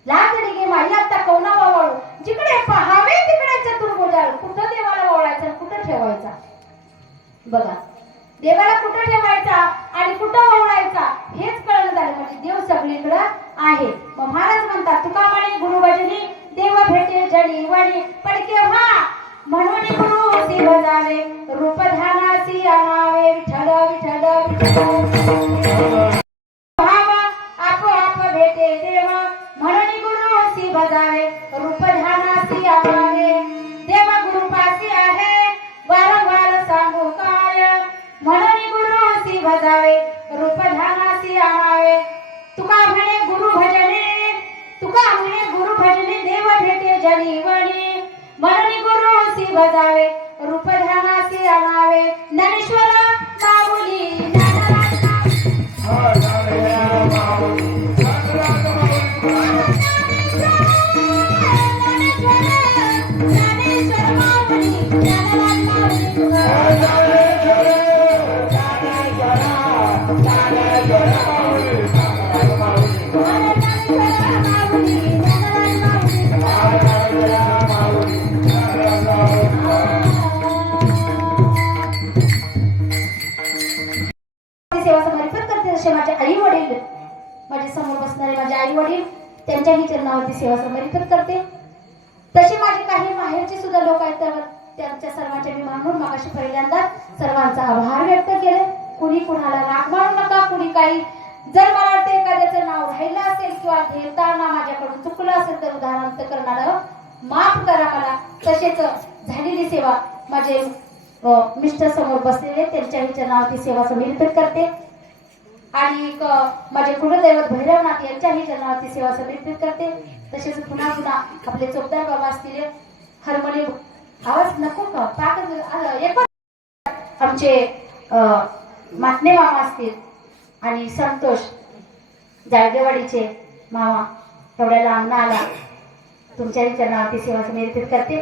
लाजडी गे माई आता कवना वावळू, जिकडे पाहावे तिकडे चतुर्भुजाळ. कुठं देवाला ओवाळायचं, कुठं ठेवायचा? बघा, देवाला कुठं ठेवायचा आणि कुठं ओवाळायचा हेच कळलं झालं. म्हणजे देव सगळीकडे आहे. मग महाराज म्हणतात तुका म्हणे गुरु भजनी, देव भेटे जडी वडी, पण केव्हा म्हणून गुरु सी भजावे, रूपधानासी आणावे. विठ्ठल विठ्ठल विठ्ठल, आपोआप भेटे बजावे रूप ध्यानासी आवावे देव गुरुपासी आहे वारंवार सांगू काय म्हणून गुरुसी बजावे रूप ध्यानासी आवावे तुका म्हणे गुरु भजने तुका म्हणे गुरु भजने देव भेटे जनीवणी म्हणून गुरुसी बजावे रूप ध्यानासी आवावे ज्ञानेश्वर माऊली सेवा समर्पित करते जसे माझे आई वडील माझ्या समोर बसणारे माझे आई वडील त्यांच्याही चरणावरती सेवा समर्पित करते तसे माझे काही माहेरचे सुद्धा लोक आहेत तर त्यांच्या सर्वांचे मी म्हणून मागाशी पहिल्यांदा सर्वांचा आभार व्यक्त केले कुणी कुणाला राग मानू नका कुणी काही जर मला वाटतं एखाद्याचं नाव राहिलं असेल किंवा घेताना माझ्याकडून चुकलं असेल तर उदाहरणार्थ करणारं माफ करा मला तसेच झालेली सेवा माझे मिस्टर समोर बसलेले त्यांच्याही चरणावरती सेवा समर्पित करते आणि माझे कुलदैवत भैरवनाथ यांच्याही चरणावरती सेवा समर्पित करते तसेच पुन्हा पुन्हा आपले चोपदार बाबा असतील हार्मोनियम आवाज नको का पाक आमचे मातने मामा असतील आणि संतोष जाळगेवाडीचे मामा एवढ्या लांब आला तुमच्याही चरणावरती सेवा समर्पित करते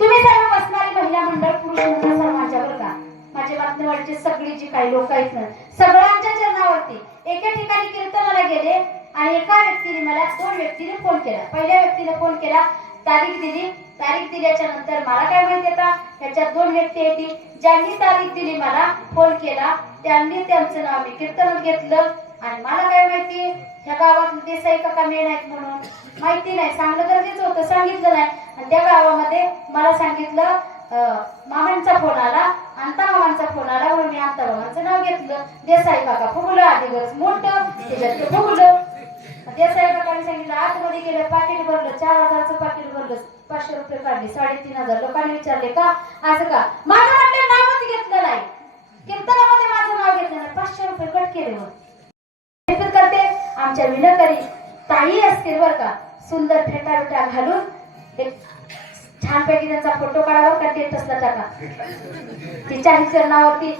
तुम्ही सर्व बसणारी महिला मंडळ पुरुष मंडळ सर्वांच्या बरं का माझे मातनेवाडीचे सगळी जी काही लोक आहेत ना सगळ्यांच्या चरणावरती एका ठिकाणी कीर्तनाला गेले आणि एका व्यक्तीने मला दोन व्यक्तीने फोन केला पहिल्या व्यक्तीने फोन केला तारीख दिल्याच्या नंतर मला काय माहिती आता ह्याच्यात दोन व्यक्ती येतील ज्यांनी तारीख दिली मला फोन केला त्यांनी त्यांचं नाव मी कीर्तनात घेतलं आणि मला काय माहिती ह्या गावात देसाई काका मेन आहेत म्हणून माहिती नाही सांगणं गरजेचं होतं सांगितलं नाही आणि त्या गावामध्ये मला सांगितलं मामांचा फोन आला अंता मामांचा फोन आला म्हणून मी अंता मामांचं नाव घेतलं देसाई काका फुगलं आधी गरज मोठं त्याच्यात ते फुगलं देसाई काकांनी सांगितलं आतमध्ये गेलं पाकिट भरलं 4000चं पाकिट भरलं 500 रुपये काढले 3500 लोकांनी विचारले का असं का माझं म्हटलं नावच घेतलं नाही कीर्तनामध्ये माझं नाव घेतलं नाही 500 रुपये कट केले मग करते आमच्या विनकरी ताई असतील बरं का सुंदर फेटा घालून एक छानपैकी त्यांचा फोटो काढावा का स्टेटसला टाका तिच्याही चरणावरती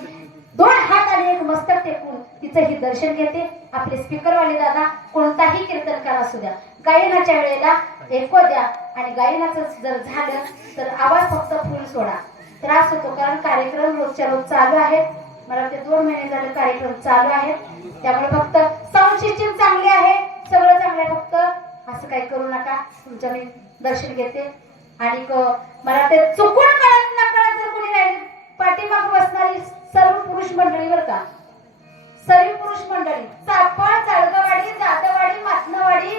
2 हात आणि एक मस्तक टेकून तिचंही दर्शन घेते आपले स्पीकरवाले दादा कोणताही कीर्तनकार असू द्या गायनाच्या वेळेला ऐकू द्या आणि गायनाचं जर झालं तर आवाज फक्त फुल सोडा त्रास होतो कारण कार्यक्रम रोजच्या रोज चालू आहेत मला वाटते 2 महिने झाले कार्यक्रम चालू आहेत त्यामुळे फक्त साऊंड सिस्टीम चांगली आहे सगळं चांगलं आहे फक्त असं काही करू नका तुमचं मी दर्शन घेते आणि मला ते चुकून कळत ना कळत जर कोणी राहिली पाठीमाग बसणारी सर्व पुरुष मंडळी बरं का सर्व पुरुष मंडळी चापळ चाळगवाडी जाधववाडी मातनवाडी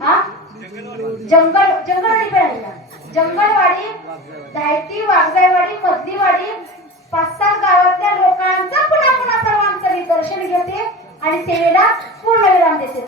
हा जंगलवाडी पण आहे का जंगलवाडी धायटी वाघजाईवाडी मधलीवाडी 5-7 गावातल्या लोकांचं पुन्हा पुन्हा सर्वांचं मी दर्शन घेते आणि सेवेला पूर्ण विराम देते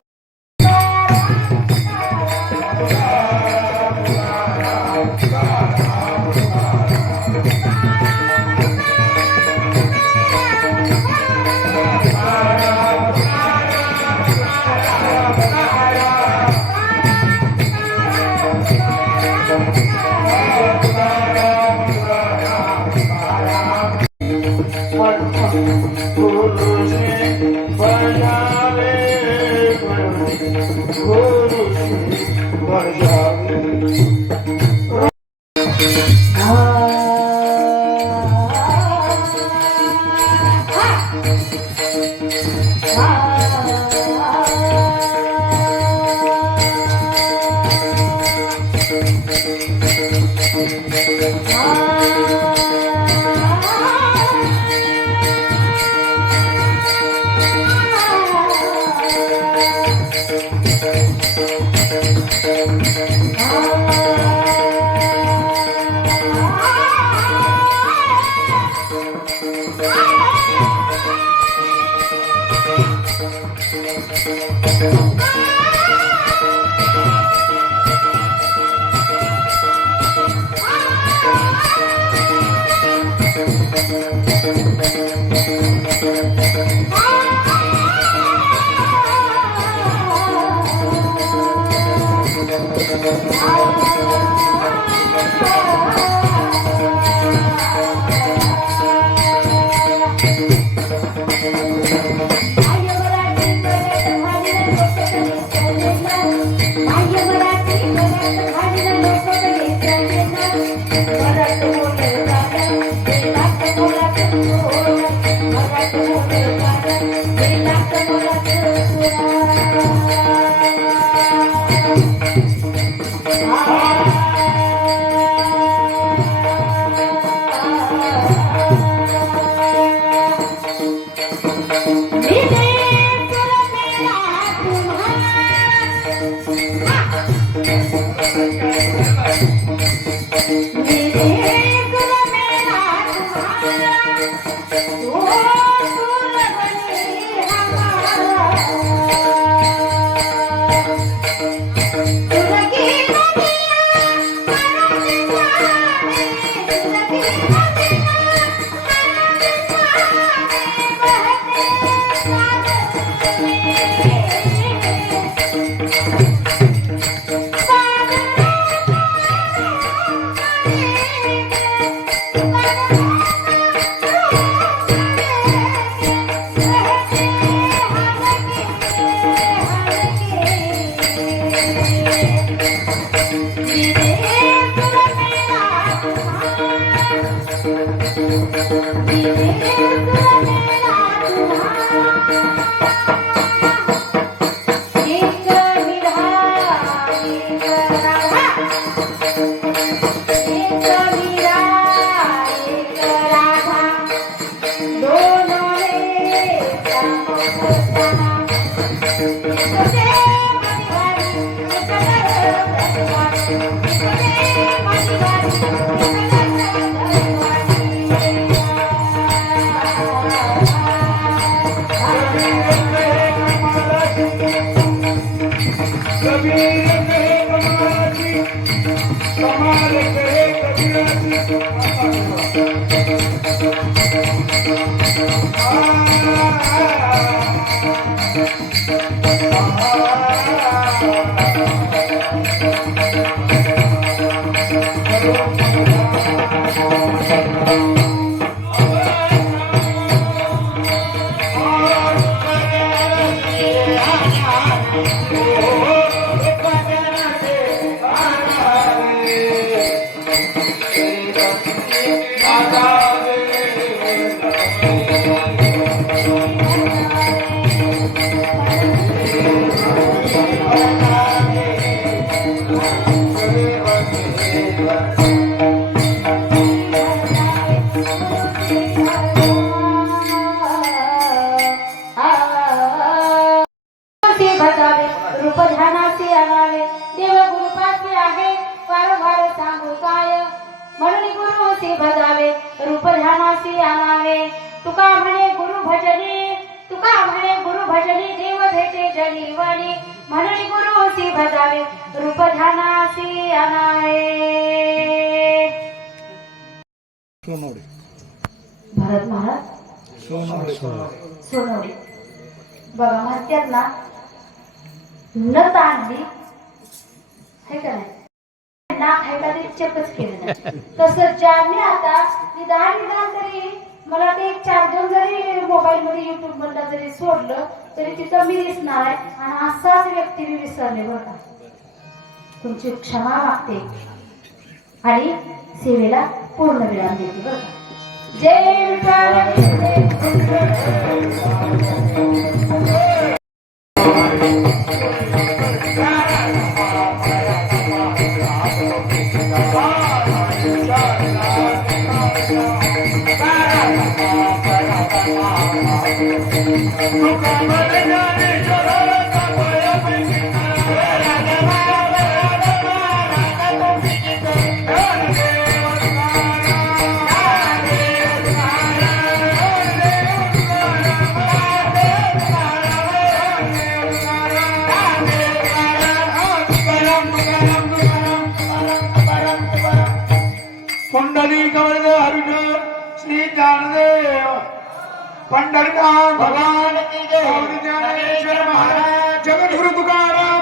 भरत महाराज सोनवडी बघा म्हणतात ना नत आणली है का नाही ना खायला ते चेकच केलं नाही तसं ज्यांनी आता निदान तरी मला ते एक 4 जरी मोबाईल मध्ये युट्यूब मधला जरी सोडलं तरी तिथं मी दिसणार आहे आणि असाच व्यक्ती मी विसरले बरं का तुमची क्षमा मागते आणि सेवेला पूर्ण विराम देते बरं का जय विठ्ठल पंढरीनाथ भगवान की जय. ज्ञानेश्वर महाराज जगद्गुरु तुकाराम